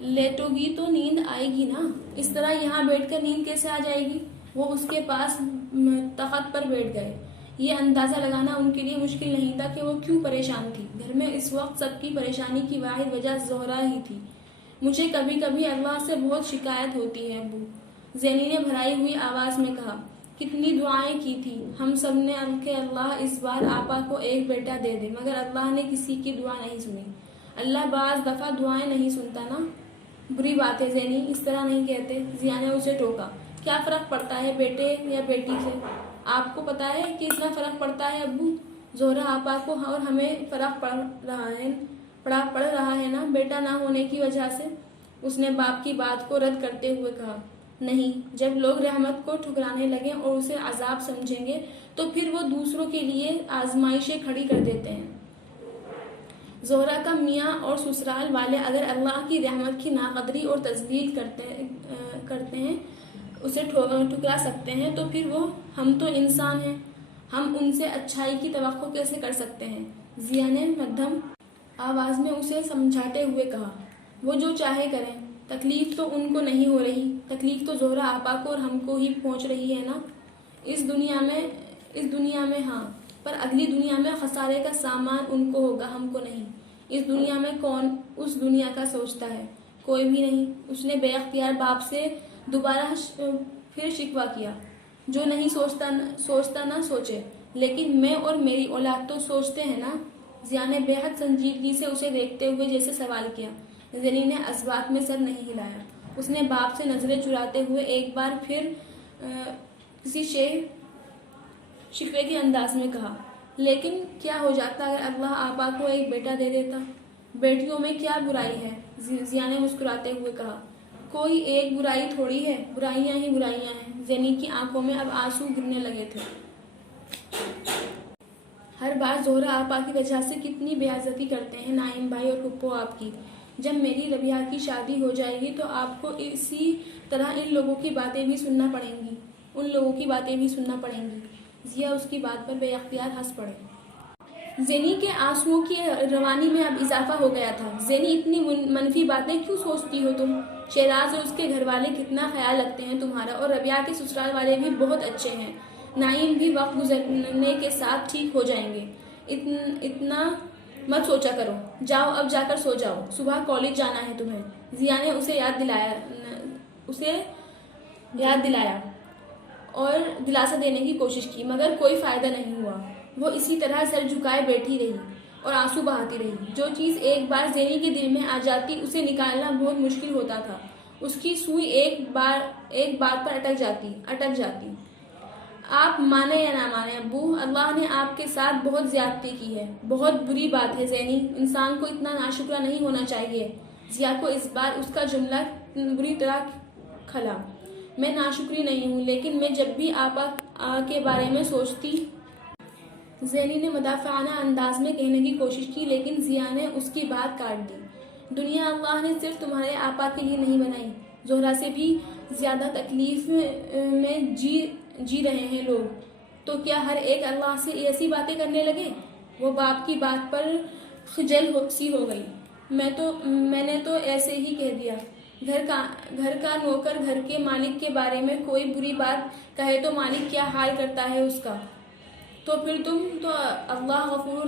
لیٹو گی تو نیند آئے گی نا، اس طرح یہاں بیٹھ کر نیند کیسے آ جائے گی؟ وہ اس کے پاس تخت پر بیٹھ گئے۔ یہ اندازہ لگانا ان کے لیے مشکل نہیں تھا کہ وہ کیوں پریشان تھی۔ گھر میں اس وقت سب کی پریشانی کی واحد وجہ زہرا ہی تھی۔ مجھے کبھی کبھی اللہ سے بہت شکایت ہوتی ہے ابو، زینی نے بھرائی ہوئی آواز میں کہا۔ کتنی دعائیں کی تھی ہم سب نے کہ اللہ اس بار آپا کو ایک بیٹا دے دے، مگر اللہ نے کسی کی دعا نہیں سنی۔ اللہ بعض دفعہ دعائیں نہیں سنتا نا۔ بری بات ہے زینی، اس طرح نہیں کہتے، ضیا نے اسے ٹوکا۔ کیا فرق پڑتا ہے بیٹے یا بیٹی سے؟ آپ کو پتا ہے کہ اتنا فرق پڑتا ہے ابو؟ زہرا آپا کو اور ہمیں فرق پڑ رہا ہے نا بیٹا نہ ہونے کی وجہ سے؟ اس نے باپ کی بات کو رد کرتے ہوئے کہا۔ نہیں، جب لوگ رحمت کو ٹھکرانے لگیں اور اسے عذاب سمجھیں گے تو پھر وہ دوسروں کے لیے آزمائشیں کھڑی کر دیتے ہیں۔ زہرا کا میاں اور سسرال والے اگر اللہ کی رحمت کی ناقدری اور تذلیل کرتے ہیں، اسے ٹھکرا سکتے ہیں، تو پھر ہم تو انسان ہیں، ہم ان سے اچھائی کی توقع کیسے کر سکتے ہیں؟ ضیا نے مدھم آواز میں اسے سمجھاتے ہوئے کہا۔ وہ جو چاہے کریں، تکلیف تو ان کو نہیں ہو رہی، تکلیف تو زہرا آپا کو اور ہم کو ہی پہنچ رہی ہے نا۔ اس دنیا میں ہاں، پر اگلی دنیا میں خسارے کا سامان ان کو ہوگا، ہم کو نہیں۔ اس دنیا میں کون اس دنیا کا سوچتا ہے؟ کوئی بھی نہیں۔ اس نے بے اختیار باپ سے دوبارہ پھر شکوہ کیا۔ جو نہیں سوچتا نہ سوچے، لیکن میں اور میری اولاد تو سوچتے ہیں نا۔ ضیا نے بے حد سنجیدگی سے اسے دیکھتے ہوئے جیسے سوال کیا۔ زینی نے اثبات میں سر نہیں ہلایا۔ اس نے باپ سے نظریں چراتے ہوئے ایک بار پھر کسی شکوے کے انداز میں کہا۔ لیکن کیا ہو جاتا اگر اللہ آپا کو ایک بیٹا دے دیتا؟ بیٹیوں میں کیا برائی ہے؟ ضیا نے مسکراتے ہوئے کہا۔ کوئی ایک برائی تھوڑی ہے، برائیاں ہی برائیاں ہیں۔ زینی کی آنکھوں میں اب آنسو گرنے لگے تھے۔ ہر بار زہرا آپا کی وجہ سے کتنی بے عزتی کرتے ہیں نائم بھائی اور پھپھو آپ کی۔ جب میری ربیہ کی شادی ہو جائے گی تو آپ کو اسی طرح ان لوگوں کی باتیں بھی سننا پڑیں گی۔ ضیا اس کی بات پر بے اختیار ہنس پڑے۔ زینی کے آنسوؤں کی روانی میں اب اضافہ ہو گیا تھا۔ زینی اتنی منفی باتیں کیوں سوچتی ہو تم؟ شہراز اور اس کے گھر والے کتنا خیال رکھتے ہیں تمہارا، اور ربیہ کے سسرال والے بھی بہت اچھے ہیں۔ نائم بھی وقت گزرنے کے ساتھ ٹھیک ہو جائیں گے۔ اتنا مت سوچا کرو، جاؤ اب جا کر سو جاؤ، صبح کالج جانا ہے تمہیں۔ ضیا نے اسے یاد دلایا اور دلاسا دینے کی کوشش کی، مگر کوئی فائدہ نہیں ہوا۔ وہ اسی طرح سر جھکائے بیٹھی رہی اور آنسو بہاتی رہی۔ جو چیز ایک بار زینی کے دل میں آ جاتی اسے نکالنا بہت مشکل ہوتا تھا۔ اس کی سوئی ایک بات پر اٹک جاتی۔ آپ مانے یا نہ مانے ابو، اللہ نے آپ کے ساتھ بہت زیادتی کی ہے۔ بہت بری بات ہے زینی، انسان کو اتنا ناشکرا نہیں ہونا چاہیے۔ ضیا کو اس بار اس کا جملہ بری طرح کھلا۔ میں ناشکری نہیں ہوں، لیکن میں جب بھی آپا کے بارے میں سوچتی۔ زینی نے مدافعانہ انداز میں کہنے کی کوشش کی، لیکن ضیا نے اس کی بات کاٹ دی۔ دنیا اللہ نے صرف تمہارے آپا کے لیے نہیں بنائی، زہرا سے بھی زیادہ تکلیف میں جی رہے ہیں لوگ، تو کیا ہر ایک اللہ سے ایسی باتیں کرنے لگے؟ وہ باپ کی بات پر خجل سی ہو گئی۔ میں نے تو ایسے ہی کہہ دیا۔ گھر کا نوکر گھر کے مالک کے بارے میں کوئی بری بات کہے تو مالک کیا حال کرتا ہے اس کا؟ تو پھر اللہ غفور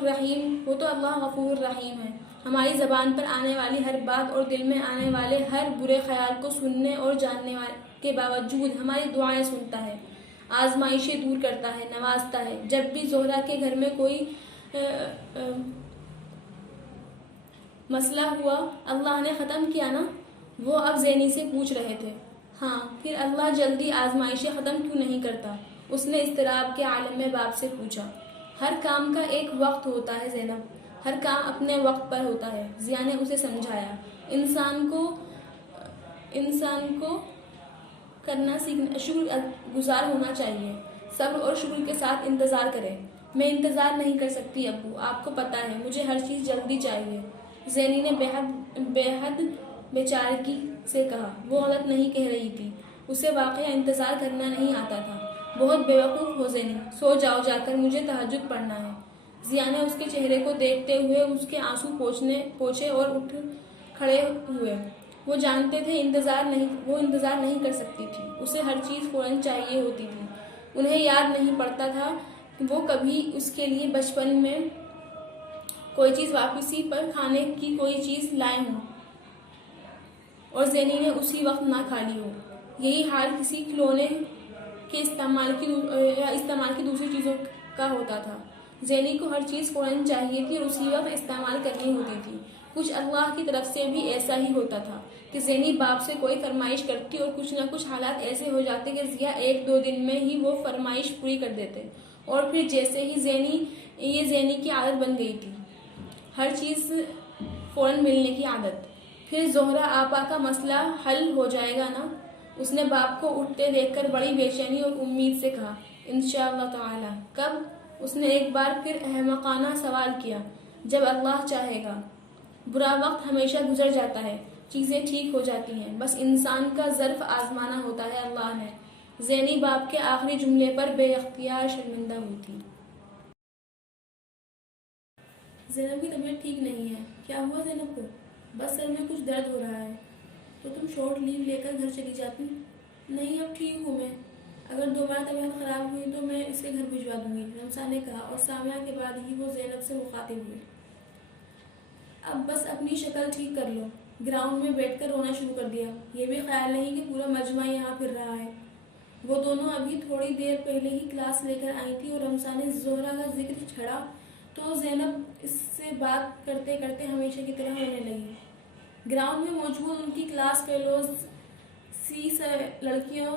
رحیم ہے۔ ہماری زبان پر آنے والی ہر بات اور دل میں آنے والے ہر برے خیال کو سننے اور جاننے کے باوجود ہماری دعائیں سنتا ہے، آزمائشیں دور کرتا ہے، نوازتا ہے۔ جب بھی زہرا کے گھر میں کوئی مسئلہ ہوا، اللہ نے ختم کیا نا؟ وہ اب زینی سے پوچھ رہے تھے۔ ہاں، پھر اللہ جلدی آزمائشیں ختم کیوں نہیں کرتا؟ اس نے اضطراب کے عالم میں باپ سے پوچھا۔ ہر کام کا ایک وقت ہوتا ہے زینب، ہر کام اپنے وقت پر ہوتا ہے، ضیا نے اسے سمجھایا۔ انسان کو کرنا سیکھنا، شکر گزار ہونا چاہیے، صبر اور شکر کے ساتھ انتظار کرے۔ میں انتظار نہیں کر سکتی ابو، آپ کو پتہ ہے مجھے ہر چیز جلدی چاہیے۔ زینی نے بے حد بیچارگی سے کہا۔ وہ غلط نہیں کہہ رہی تھی، اسے واقعہ انتظار کرنا نہیں آتا تھا۔ بہت بیوقوف ہو زینی، سو جاؤ جا کر، مجھے تہجد پڑھنا ہے۔ ضیا نے اس کے چہرے کو دیکھتے ہوئے اس کے آنسو پوچھے اور اٹھ کھڑے ہوئے۔ وہ جانتے تھے وہ انتظار نہیں کر سکتی تھی، اسے ہر چیز فوراً چاہیے ہوتی تھی۔ انہیں یاد نہیں پڑتا تھا کہ وہ کبھی اس کے لیے بچپن میں کوئی چیز واپسی پر کھانے کی کوئی چیز لائے ہوں اور زینی نے اسی وقت نہ کھا لی ہو۔ یہی حال کسی کھلونے کے استعمال کی دوسری چیزوں کا ہوتا تھا۔ زینی کو ہر چیز فوراً چاہیے تھی اور اسی وقت استعمال کرنی ہوتی تھی۔ کچھ اللہ کی طرف سے بھی ایسا ہی ہوتا تھا کہ زینی باپ سے کوئی فرمائش کرتی اور کچھ نہ کچھ حالات ایسے ہو جاتے کہ ضیا 1-2 دن میں ہی وہ فرمائش پوری کر دیتے، اور پھر جیسے ہی زینی کی عادت بن گئی تھی، ہر چیز فوراً ملنے کی عادت۔ پھر زہرا آپا کا مسئلہ حل ہو جائے گا نا؟ اس نے باپ کو اٹھتے دیکھ کر بڑی بے چینی اور امید سے کہا۔ انشاءاللہ تعالی۔ کب؟ اس نے ایک بار پھر احمقانہ سوال کیا۔ جب اللہ چاہے گا۔ برا وقت ہمیشہ گزر جاتا ہے، چیزیں ٹھیک ہو جاتی ہیں، بس انسان کا ظرف آزمانا ہوتا ہے اللہ نے۔ زینی باپ کے آخری جملے پر بے اختیار شرمندہ ہوئی تھی۔ زینب کی طبیعت ٹھیک نہیں ہے۔ کیا ہوا زینب کو؟ بس سر میں کچھ درد ہو رہا ہے۔ تو تم شارٹ لیو لے کر گھر چلی جاتی؟ نہیں، اب ٹھیک ہوں میں۔ اگر دوبارہ طبیعت خراب ہوئی تو میں اسے گھر بھجوا دوں گی، رمسا نے کہا، اور سامعہ کے بعد ہی وہ زینب سے مخاطب ہوئی۔ اب بس اپنی شکل ٹھیک کر لو۔ گراؤنڈ میں بیٹھ کر رونا شروع کر دیا۔ یہ بھی خیال نہیں کہ پورا مجمع یہاں پھر رہا ہے۔ وہ دونوں ابھی تھوڑی دیر پہلے ہی کلاس لے کر آئی تھی اور رمسا نے زہرا کا ذکر چھڑا تو زینب اس سے بات کرتے کرتے ہمیشہ کی طرح ہونے لگی۔ گراؤنڈ میں موجود ان کی کلاس فیلوز لڑکیوں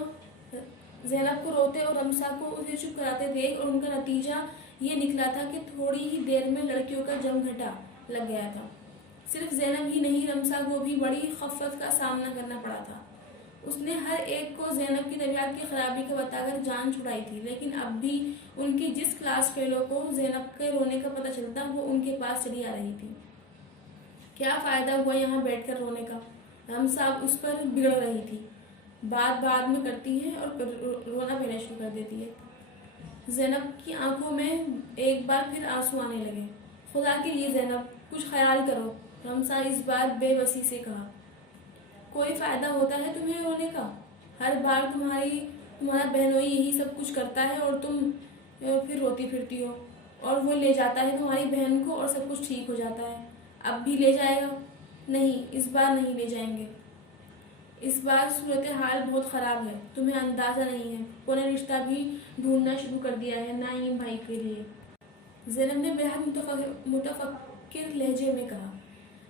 زینب کو روتے اور رمسا کو اسے چپ کراتے دیکھ، اور ان کا نتیجہ یہ نکلا تھا کہ تھوڑی ہی دیر میں لڑکیوں کا جم گھٹا لگ گیا تھا۔ صرف زینب ہی نہیں، رمسا کو بھی بڑی خفت کا سامنا کرنا پڑا تھا۔ اس نے ہر ایک کو زینب کی طبیعت کی خرابی کا بتا کر جان چھڑائی تھی، لیکن اب بھی ان کی جس کلاس فیلو کو زینب کے رونے کا پتہ چلتا وہ ان کے پاس چلی آ رہی تھی۔ کیا فائدہ ہوا یہاں بیٹھ کر رونے کا؟ رمسا اس پر بگڑ رہی تھی۔ بات بعد میں کرتی ہے اور رونا پھرنا شروع کر دیتی ہے۔ زینب کی آنکھوں میں ایک بار پھر آنسو آنے لگے۔ خدا کے لیے زینب، کچھ خیال کرو، رمسا اس بار بے بسی سے کہا۔ کوئی فائدہ ہوتا ہے تمہیں رونے کا؟ ہر بار تمہارا بہنوئی یہی سب کچھ کرتا ہے اور تم پھر روتی پھرتی ہو، اور وہ لے جاتا ہے تمہاری بہن کو اور سب کچھ ٹھیک ہو جاتا ہے۔ اب بھی لے جائے گا؟ نہیں، اس بار نہیں لے جائیں گے۔ اس بار صورتحال بہت خراب ہے، تمہیں اندازہ نہیں ہے۔ انہوں نے رشتہ بھی ڈھونڈنا شروع کر دیا ہے نعیم بھائی کے لیے۔ زینب نے بہت متفکر لہجے میں کہا۔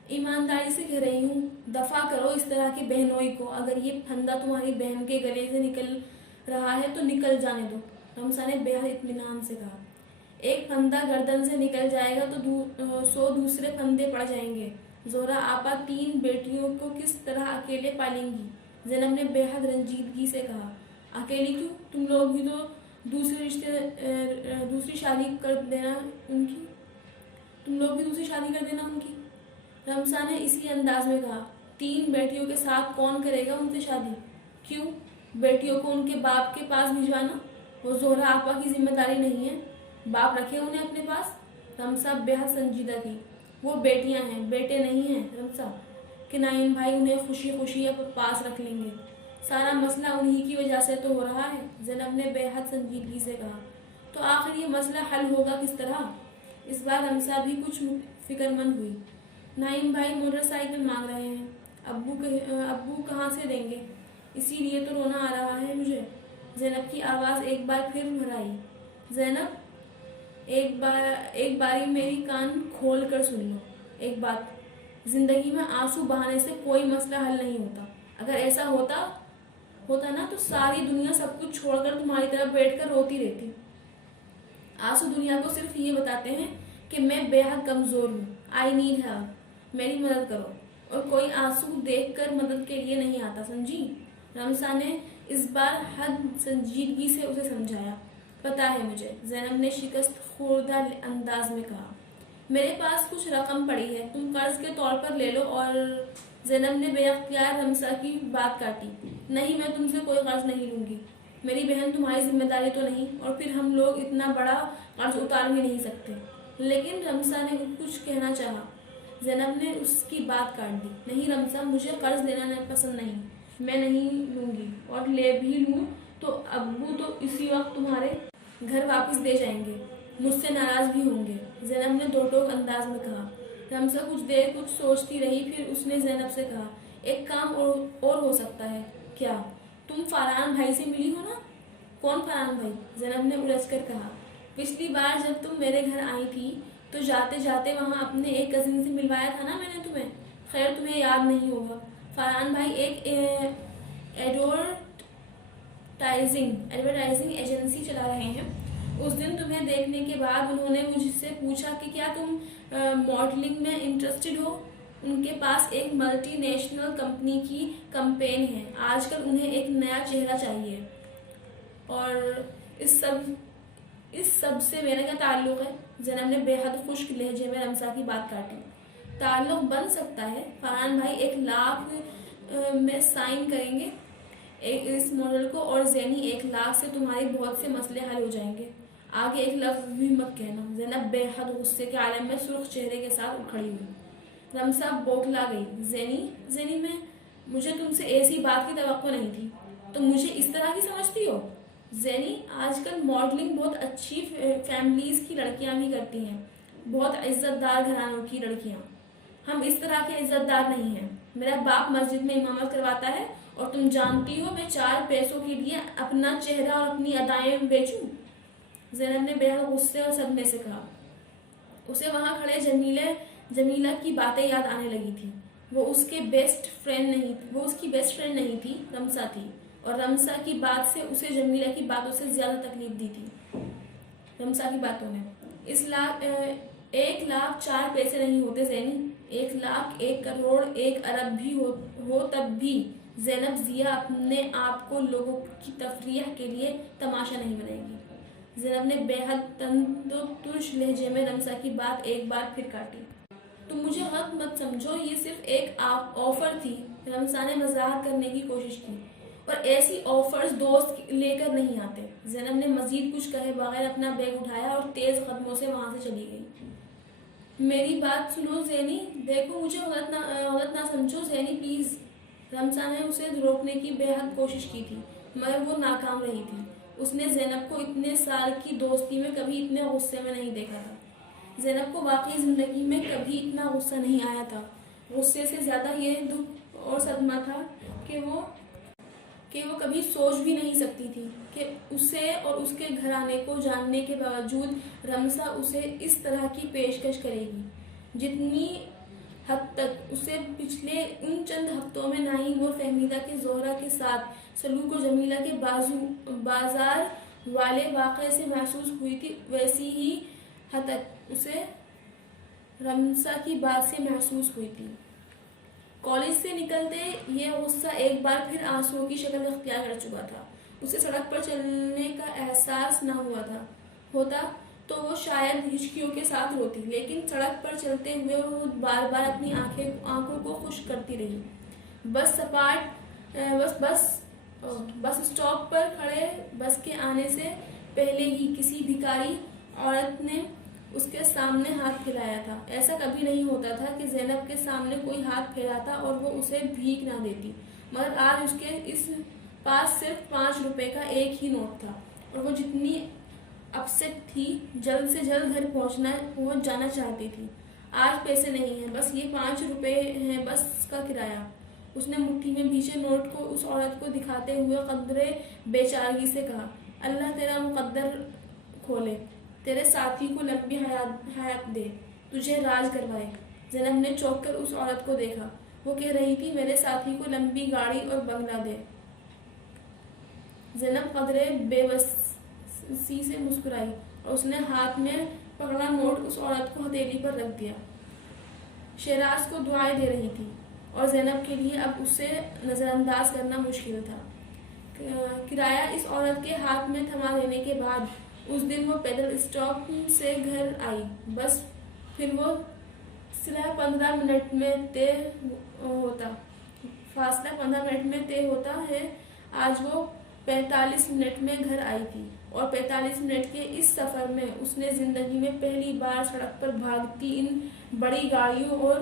ایمانداری سے کہہ رہی ہوں، دفع کرو اس طرح کی بہنوئی کو۔ اگر یہ پھندا تمہاری بہن کے گلے سے نکل رہا ہے تو نکل جانے دو، رمسا نے بے حد اطمینان سے کہا۔ ایک پھندا گردن سے نکل جائے گا تو 100 دوسرے پھندے پڑ جائیں گے۔ زہرا آپا 3 بیٹیوں کو کس طرح اکیلے پالیں گی؟ زینب نے بے حد رنجیدگی سے کہا۔ اکیلی کیوں؟ تم لوگ بھی تو دوسری شادی کر دینا ان کی۔ رمسا نے اسی انداز میں کہا۔ 3 بیٹیوں کے ساتھ کون کرے گا ان سے شادی؟ کیوں؟ بیٹیوں کو ان کے باپ کے پاس بھجوانا وہ زہرا آپا کی ذمہ داری نہیں ہے؟ باپ رکھے انہیں اپنے پاس؟ رمسا بے حد سنجیدہ تھی۔ وہ بیٹیاں ہیں، بیٹے نہیں ہیں رمسا، کہ نعیم بھائی انہیں خوشی خوشی اب پاس رکھ لیں گے۔ سارا مسئلہ انہی کی وجہ سے تو ہو رہا ہے، زینب نے بے حد سنجیدگی سے کہا۔ تو آخر یہ مسئلہ حل ہوگا کس طرح؟ اس بار رمسا بھی کچھ فکر مند ہوئی۔ نعیم بھائی موٹر سائیکل مانگ رہے ہیں، ابو کہاں سے دیں گے؟ اسی لیے تو رونا آ رہا ہے مجھے۔ زینب کی آواز ایک بار پھر بھرائی۔ زینب، ایک باری میری کان کھول کر سن لو۔ ایک بات، زندگی میں آنسو بہانے سے کوئی مسئلہ حل نہیں ہوتا۔ اگر ایسا ہوتا نا تو ساری دنیا سب کچھ چھوڑ کر تمہاری طرف بیٹھ کر روتی رہتی۔ آنسو دنیا کو صرف یہ بتاتے ہیں کہ میں بے حد کمزور ہوں، آئی نیڈ ہیلپ، میری مدد کرو، اور کوئی آنسو دیکھ کر مدد کے لیے نہیں آتا، سمجھی؟ رمسا نے اس بار حد سنجیدگی سے اسے سمجھایا۔ پتا ہے مجھے، زینب نے شکست خوردہ انداز میں کہا۔ میرے پاس کچھ رقم پڑی ہے، تم قرض کے طور پر لے لو۔ اور زینب نے بے اختیار رمسا کی بات کاٹی۔ نہیں، میں تم سے کوئی قرض نہیں لوں گی، میری بہن تمہاری ذمہ داری تو نہیں، اور پھر ہم لوگ اتنا بڑا قرض اتار بھی نہیں سکتے۔ لیکن رمسا نے کچھ کہنا چاہا۔ زینب نے اس کی بات کاٹ دی. نہیں رمزہ، مجھے قرض لینا پسند نہیں. میں نہیں لوں گی، اور لے بھی لوں تو ابو تو اسی وقت تمہارے گھر واپس دے جائیں گے، مجھ سے ناراض بھی ہوں گے، زینب نے دو ٹوک انداز میں کہا. رمزہ کچھ دیر کچھ سوچتی رہی، پھر اس نے زینب سے کہا، ایک کام اور ہو سکتا ہے. کیا؟ تم فرحان بھائی سے ملی ہو نا؟ کون فرحان بھائی؟ زینب نے الجھ کر کہا. پچھلی بار جب تم میرے گھر آئی تھی تو جاتے جاتے وہاں اپنے ایک کزن سے ملوایا تھا نا میں نے تمہیں. خیر تمہیں یاد نہیں ہوگا. فرحان بھائی ایک ایڈورٹائزنگ ایجنسی چلا رہے ہیں. اس دن تمہیں دیکھنے کے بعد انہوں نے مجھ سے پوچھا کہ کیا تم ماڈلنگ میں انٹرسٹڈ ہو. ان کے پاس ایک ملٹی نیشنل کمپنی کی کمپین ہے. آج کل انہیں ایک نیا چہرہ چاہیے. اور اس سب سے میرا کیا تعلق ہے؟ زینب نے بے حد خشک لہجے میں رمزہ کی بات کاٹی. تعلق بن سکتا ہے. فرحان بھائی 1,00,000 میں سائن کریں گے اس ماڈل کو، اور زینی 1,00,000 سے تمہارے بہت سے مسئلے حل ہو جائیں گے. آگے ایک لفظ بھی مت کہنا. زینب بے حد غصے کے عالم میں سرخ چہرے کے ساتھ اٹھ کھڑی ہوئی. رمزہ بوکھلا گئی. زینی میں مجھے تم سے ایسی بات کی توقع نہیں تھی. تم مجھے اس طرح کی سمجھتی ہو؟ زینی آج کل ماڈلنگ بہت اچھی فیملیز کی لڑکیاں بھی کرتی ہیں، بہت عزت دار گھرانوں کی لڑکیاں. ہم اس طرح کے عزت دار نہیں ہیں. میرا باپ مسجد میں امامت کرواتا ہے، اور تم جانتی ہو میں 4 پیسوں کے لیے اپنا چہرہ اور اپنی ادائیں بیچوں؟ زینب نے بے حد غصے اور صدمے سے کہا. اسے وہاں کھڑے جمیلہ کی باتیں یاد آنے لگی تھی. وہ اس کی بیسٹ فرینڈ نہیں تھی، رمزہ تھی. اور رمزہ کی بات سے اسے جمیلہ کی باتوں سے زیادہ تکلیف دی تھی. رمزہ کی باتوں نے 1,00,000 4 پیسے نہیں ہوتے زینی. 1,00,000 1 کروڑ 1 ارب بھی ہو تب بھی زینب ضیا اپنے آپ کو لوگوں کی تفریح کے لیے تماشا نہیں بنائے گی. زینب نے بے حد تند و ترش لہجے میں رمزہ کی بات ایک بار پھر کاٹی. تم مجھے غلط مت سمجھو، یہ صرف ایک آفر تھی. رمزہ نے وضاحت کرنے کی کوشش کی. اور ایسی آفرز دوست لے کر نہیں آتے. زینب نے مزید کچھ کہے بغیر اپنا بیگ اٹھایا اور تیز قدموں سے وہاں سے چلی گئی. میری بات سنو زینی، دیکھو مجھے غلط نہ سمجھو زینی پلیز. رمزہ نے اسے روکنے کی بے حد کوشش کی تھی، مگر وہ ناکام رہی تھی. اس نے زینب کو اتنے سال کی دوستی میں کبھی اتنے غصے میں نہیں دیکھا تھا. زینب کو واقعی زندگی میں کبھی اتنا غصہ نہیں آیا تھا. غصے سے زیادہ یہ دکھ اور صدمہ تھا کہ وہ کبھی سوچ بھی نہیں سکتی تھی کہ اسے اور اس کے گھرانے کو جاننے کے باوجود رمزہ اسے اس طرح کی پیشکش کرے گی. جتنی حد تک اسے پچھلے ان چند ہفتوں میں نعیم اور فہمیدہ کے زہرا کے ساتھ سلوک و جمیلہ کے بازار والے واقعے سے محسوس ہوئی تھی، ویسی ہی حد تک اسے رمزہ کی بات سے محسوس ہوئی تھی. کالج سے نکلتے یہ غصہ ایک بار پھر آنسوؤں کی شکل اختیار کر چکا تھا. اسے سڑک پر چلنے کا احساس نہ ہوتا تو وہ شاید ہچکیوں کے ساتھ روتی، لیکن سڑک پر چلتے ہوئے وہ بار بار اپنی آنکھوں کو خشک کرتی رہی. بس اسٹاپ پر کھڑے بس کے آنے سے پہلے ہی کسی بھکاری عورت نے اس کے سامنے ہاتھ پھیلایا تھا. ایسا کبھی نہیں ہوتا تھا کہ زینب کے سامنے کوئی ہاتھ پھیلاتا اور وہ اسے بھیک نہ دیتی، مگر آج اس کے پاس صرف 5 روپے کا ایک ہی نوٹ تھا، اور وہ جتنی اپسیٹ تھی جلد سے جلد گھر پہنچ جانا چاہتی تھی. آج پیسے نہیں ہیں، بس یہ 5 روپے ہیں بس کا کرایہ. اس نے مٹھی میں بھیجے نوٹ کو اس عورت کو دکھاتے ہوئے قدرے بے چارگی سے کہا، اللہ تیرا مقدر کھولے، تیرے ساتھی کو لمبی حیات دے، تجھے راج کروائے. زینب نے چونک کر اس عورت کو دیکھا. وہ کہہ رہی تھی میرے ساتھی کو لمبی گاڑی اور بنگلہ دے. زینب قدرے بے بسی سے مسکرائی اور اس نے ہاتھ میں پکڑا نوٹ اس عورت کو ہتھیلی پر رکھ دیا. شہراز کو دعائیں دے رہی تھی اور زینب کے لیے اب اسے نظر انداز کرنا مشکل تھا. کرایہ اس عورت کے ہاتھ میں تھما دینے کے بعد اس دن وہ پیدل اسٹاپ سے گھر آئی. بس پھر وہ فاصلہ 15 منٹ میں طے ہوتا ہے. آج وہ 45 منٹ میں گھر آئی تھی، اور 45 منٹ کے اس سفر میں اس نے زندگی میں پہلی بار سڑک پر بھاگتی ان بڑی گاڑیوں اور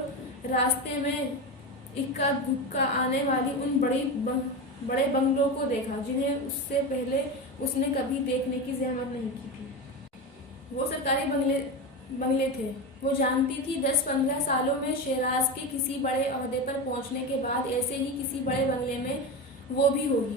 راستے میں اکا دکا آنے والی ان بڑے بنگلوں کو دیکھا جنہیں اس سے پہلے اس نے کبھی دیکھنے کی زحمت نہیں کی تھی۔ وہ سرکاری بنگلے تھے۔ وہ جانتی تھی 10-15 سالوں میں شیراز کے کسی بڑے عہدے پر پہنچنے کے بعد ایسے ہی کسی بڑے بنگلے میں وہ بھی ہوگی،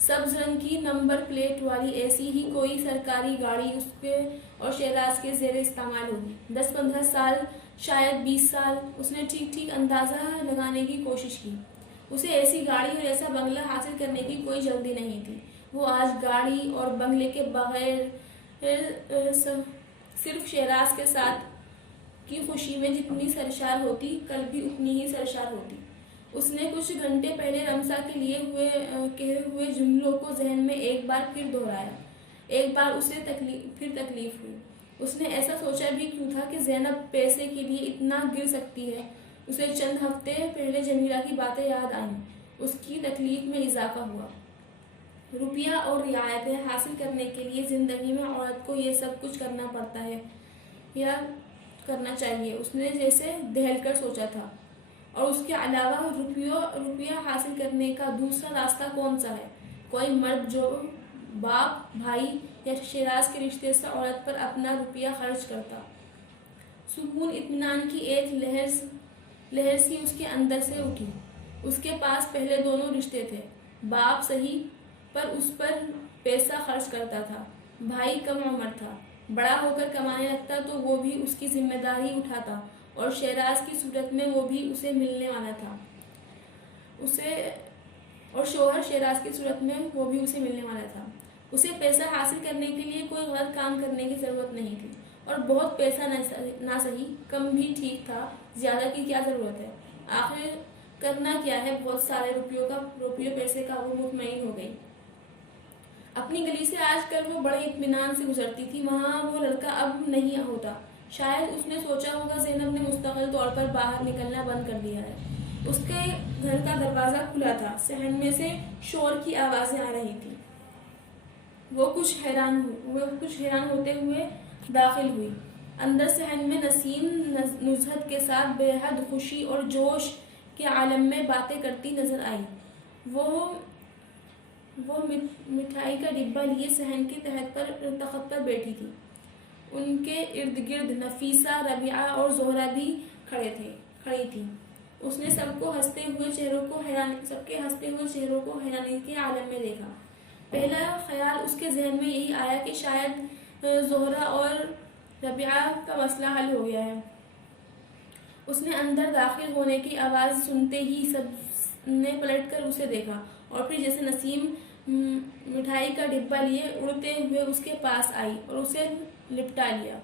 سبز رنگ کی نمبر پلیٹ والی ایسی ہی کوئی سرکاری گاڑی اس کے اور شیراز کے زیر استعمال ہوگی۔ 10-15 سال، شاید 20 سال، اس نے ٹھیک اندازہ لگانے کی کوشش کی۔ اسے ایسی گاڑی اور ایسا بنگلہ حاصل کرنے کی کوئی جلدی نہیں تھی۔ وہ آج گاڑی اور بنگلے کے بغیر صرف شیراز کے ساتھ کی خوشی میں جتنی سرشار ہوتی، کل بھی اتنی ہی سرشار ہوتی۔ اس نے کچھ گھنٹے پہلے رمسا کے کہے ہوئے جملوں کو ذہن میں ایک بار پھر دہرایا۔ ایک بار اسے پھر تکلیف ہوئی۔ اس نے ایسا سوچا بھی کیوں تھا کہ زینب پیسے کے لیے اتنا گر سکتی ہے۔ اسے چند ہفتے پہلے جمیلہ کی باتیں یاد آئیں۔ اس کی تکلیف میں اضافہ ہوا۔ روپیہ اور رعایتیں حاصل کرنے کے لیے زندگی میں عورت کو یہ سب کچھ کرنا پڑتا ہے یا کرنا چاہیے، اس نے جیسے دہل کر سوچا تھا۔ اور اس کے علاوہ روپیہ حاصل کرنے کا دوسرا راستہ کون سا ہے؟ کوئی مرد جو باپ، بھائی یا شیراز کے رشتے سے عورت پر اپنا روپیہ خرچ کرتا۔ سکون اطمینان کی ایک لہر سی اس کے اندر سے اٹھی۔ اس کے پاس پہلے دونوں رشتے تھے۔ باپ صحیح، پر اس پر پیسہ خرچ کرتا تھا۔ بھائی کم عمر تھا، بڑا ہو کر کمانے لگتا تو وہ بھی اس کی ذمہ داری اٹھاتا، اور شیراز کی صورت میں وہ بھی اسے ملنے والا تھا۔ اور شوہر شیراز کی صورت میں وہ بھی اسے ملنے والا تھا۔ اسے پیسہ حاصل کرنے کے لیے کوئی غلط کام کرنے کی ضرورت نہیں تھی، اور بہت پیسہ نہ صحیح، کم بھی ٹھیک تھا، زیادہ کی کیا ضرورت ہے؟ آخر کرنا کیا ہے بہت سارے روپیوں پیسے کا؟ وہ مطمئن ہو گئی۔ اپنی گلی سے آج کل وہ بڑے اطمینان سے گزرتی تھی، وہاں وہ لڑکا اب نہیں ہوتا۔ شاید اس نے سوچا ہوگا زینب نے مستقل طور پر باہر نکلنا بند کر دیا ہے۔ اس کے گھر کا دروازہ کھلا تھا، صحن میں سے شور کی آوازیں آ رہی تھی۔ وہ کچھ حیران ہوتے ہوئے داخل ہوئی۔ اندر صحن میں نسیم نزہت کے ساتھ بے حد خوشی اور جوش کے عالم میں باتیں کرتی نظر آئی۔ وہ مٹھائی کا ڈبہ لیے صحن کے تخت پر بیٹھی تھی۔ ان کے ارد گرد نفیسہ، ربیعہ اور زہرہ بھی کھڑی تھی۔ اس نے سب کے ہنستے ہوئے چہروں کو حیرانی کے عالم میں دیکھا۔ پہلا خیال اس کے ذہن میں یہی آیا کہ شاید زہرہ اور ربیعہ کا مسئلہ حل ہو گیا ہے۔ اس نے اندر داخل ہونے کی آواز سنتے ہی سب نے پلٹ کر اسے دیکھا، اور پھر جیسے نسیم مٹھائی کا ڈبہ لیے اڑتے ہوئے اس کے پاس آئی اور اسے لپٹا لیا۔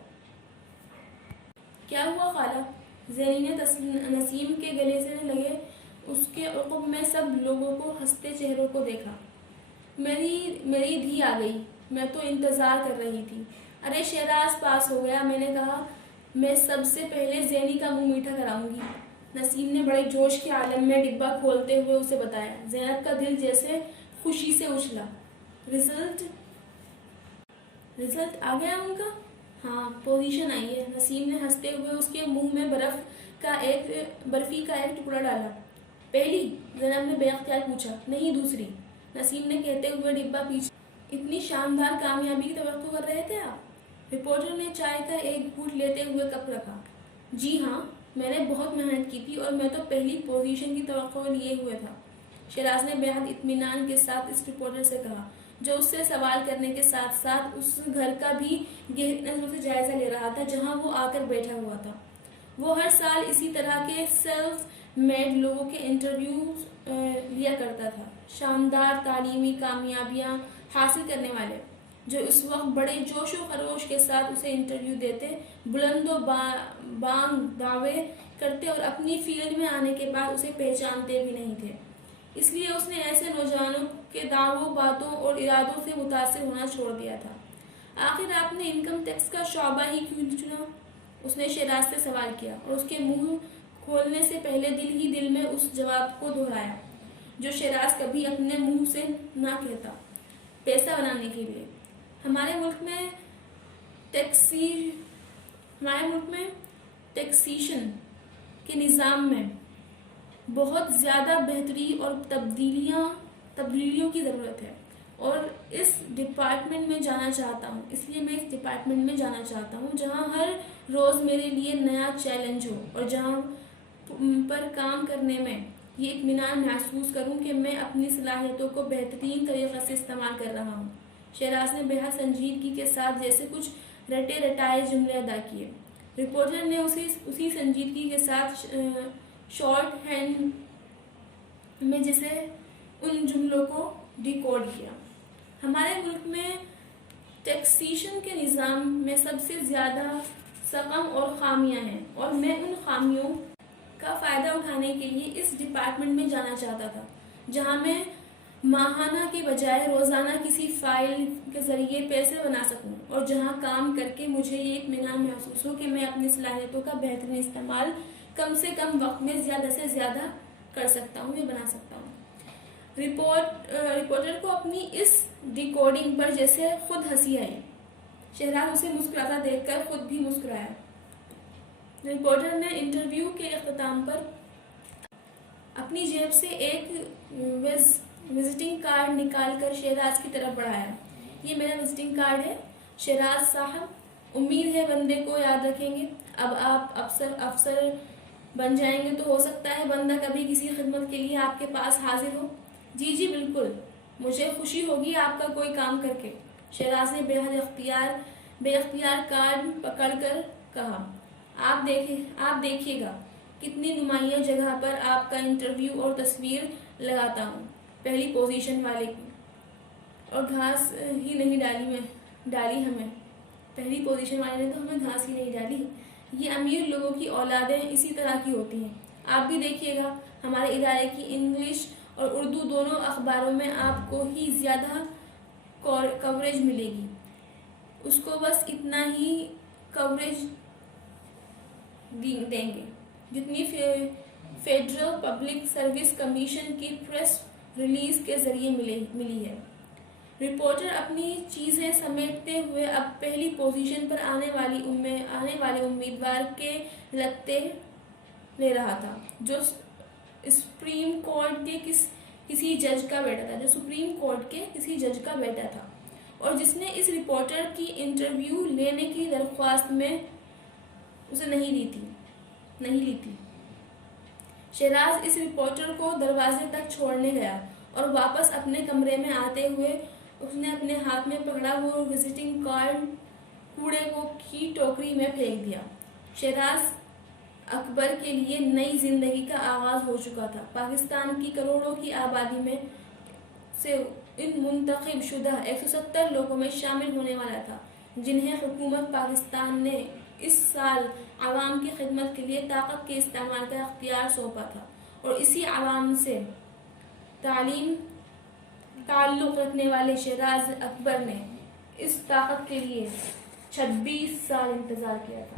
کیا ہوا خالہ؟ زینی نے نسیم کے گلے سے لگے اس کے عقب میں سب لوگوں کو ہنستے چہروں کو دیکھا۔ میری دھی آ گئی، میں تو انتظار کر رہی تھی۔ ارے شیراز پاس ہو گیا، میں نے کہا میں سب سے پہلے زینی کا منہ میٹھا کراؤں گی، نسیم نے بڑے جوش کے عالم میں ڈبہ کھولتے ہوئے اسے بتایا۔ زینب کا دل جیسے خوشی سے اچھلا۔ رزلٹ آ گیا ان کا؟ ہاں، پوزیشن آئی ہے، نسیم نے ہنستے ہوئے اس کے منہ میں برفی کا ایک ٹکڑا ڈالا۔ پہلی؟ زینب نے بے اختیار پوچھا۔ نہیں، دوسری، نسیم نے کہتے ہوئے ڈبہ پیچھے۔ اتنی شاندار کامیابی کی توقع کر رہے تھے آپ؟ رپورٹر نے چائے کا ایک گھونٹ لیتے ہوئے کپ رکھا۔ جی ہاں، میں نے بہت محنت کی تھی، اور میں تو پہلی پوزیشن کی توقع لیے ہوئے تھا، شیراز نے بے حد اطمینان کے ساتھ اس رپورٹر سے کہا، جو اس سے سوال کرنے کے ساتھ ساتھ اس گھر کا بھی گہری نظروں سے جائزہ لے رہا تھا جہاں وہ آ کر بیٹھا ہوا تھا۔ وہ ہر سال اسی طرح کے سیلف میڈ لوگوں کے انٹرویو لیا کرتا تھا، شاندار تعلیمی کامیابیاں حاصل کرنے والے، جو اس وقت بڑے جوش و خروش کے ساتھ اسے انٹرویو دیتے، بلند و بانگ دعوے کرتے اور اپنی فیلڈ میں آنے کے بعد اسے پہچانتے بھی نہیں تھے۔ اس لیے اس نے ایسے نوجوانوں کے دعووں، باتوں اور ارادوں سے متاثر ہونا چھوڑ دیا تھا۔ آخر آپ نے انکم ٹیکس کا شعبہ ہی کیوں چنا؟ اس نے شیراز سے سوال کیا، اور اس کے منہ کھولنے سے پہلے دل ہی دل میں اس جواب کو دہرایا جو شیراز کبھی اپنے منہ سے نہ کہتا۔ پیسہ بنانے کے لیے. ہمارے ملک میں ٹیکسیشن کے نظام میں بہت زیادہ بہتری اور تبدیلیوں کی ضرورت ہے اور اس ڈپارٹمنٹ میں جانا چاہتا ہوں. اس لیے میں اس ڈپارٹمنٹ میں جانا چاہتا ہوں جہاں ہر روز میرے لیے نیا چیلنج ہو اور جہاں پر کام کرنے میں یہ اطمینان محسوس کروں کہ میں اپنی صلاحیتوں کو بہترین طریقے سے استعمال کر رہا ہوں. شہراز نے بہت سنجیدگی کے ساتھ جیسے کچھ رٹے رٹائے جملے ادا کیے. رپورٹر نے اسی سنجیدگی کے ساتھ شارٹ ہینڈ میں جسے ان جملوں کو ڈیکوڈ کیا. ہمارے ملک میں ٹیکسیشن کے نظام میں سب سے زیادہ سقم اور خامیاں ہیں اور میں ان خامیوں کا فائدہ اٹھانے کے لیے اس ڈپارٹمنٹ میں جانا چاہتا تھا جہاں میں ماہانہ کے بجائے روزانہ کسی فائل کے ذریعے پیسے بنا سکوں اور جہاں کام کر کے مجھے یہ اطمینان محسوس ہو کہ میں اپنی صلاحیتوں کا بہترین استعمال کم سے کم وقت میں زیادہ سے زیادہ کر سکتا ہوں یا بنا سکتا ہوں. رپورٹر کو اپنی اس ڈیکوڈنگ پر جیسے خود ہنسی آئی. شہراز اسے مسکراتا دیکھ کر خود بھی مسکرایا. رپورٹر نے انٹرویو کے اختتام پر اپنی جیب سے ایک وزٹنگ کارڈ نکال کر شہراز کی طرف بڑھایا. یہ میرا وزٹنگ کارڈ ہے شہراز صاحب, امید ہے بندے کو یاد رکھیں گے. اب آپ افسر بن جائیں گے تو ہو سکتا ہے بندہ کبھی کسی خدمت کے لیے آپ کے پاس حاضر ہو. جی بالکل, مجھے خوشی ہوگی آپ کا کوئی کام کر کے. شہراز نے بے اختیار کارڈ پکڑ کر کہا. آپ دیکھیے گا کتنی نمایاں جگہ پر آپ کا انٹرویو اور تصویر لگاتا ہوں, پہلی پوزیشن والے کی. اور گھاس ہی نہیں ڈالی ہمیں. پہلی پوزیشن والے نے تو ہمیں گھاس ہی نہیں ڈالی. یہ امیر لوگوں کی اولادیں اسی طرح کی ہوتی ہیں. آپ بھی دیکھیے گا ہمارے ادارے کی انگلش اور اردو دونوں اخباروں میں آپ کو ہی زیادہ کوریج ملے گی. اس کو بس اتنا ہی کوریج دیں گے جتنی فیڈرل پبلک سروس کمیشن کی پریس ریلیز کے ذریعے ملی ہے. رپورٹر اپنی چیزیں سمیٹتے ہوئے اب پہلی پوزیشن پر آنے والے امیدوار کے لگتے لے رہا تھا جو سپریم کورٹ کے کسی جج کا بیٹا تھا اور جس نے اس رپورٹر کی انٹرویو لینے کی درخواست میں اسے نہیں لی تھی. شہراز اس رپورٹر کو دروازے تک چھوڑنے گیا اور واپس اپنے کمرے میں آتے ہوئے اس نے اپنے ہاتھ میں پکڑا وہ وزٹنگ کارڈ کوڑے کی ٹوکری میں پھینک دیا. شہراز اکبر کے لیے نئی زندگی کا آغاز ہو چکا تھا. پاکستان کی کروڑوں کی آبادی میں سے ان منتخب شدہ 170 لوگوں میں شامل ہونے والا تھا جنہیں حکومت پاکستان نے اس سال عوام کی خدمت کے لیے طاقت کے استعمال کا اختیار سونپا تھا اور اسی عوام سے تعلق رکھنے والے شہراز اکبر نے اس طاقت کے لیے 26 سال انتظار کیا تھا.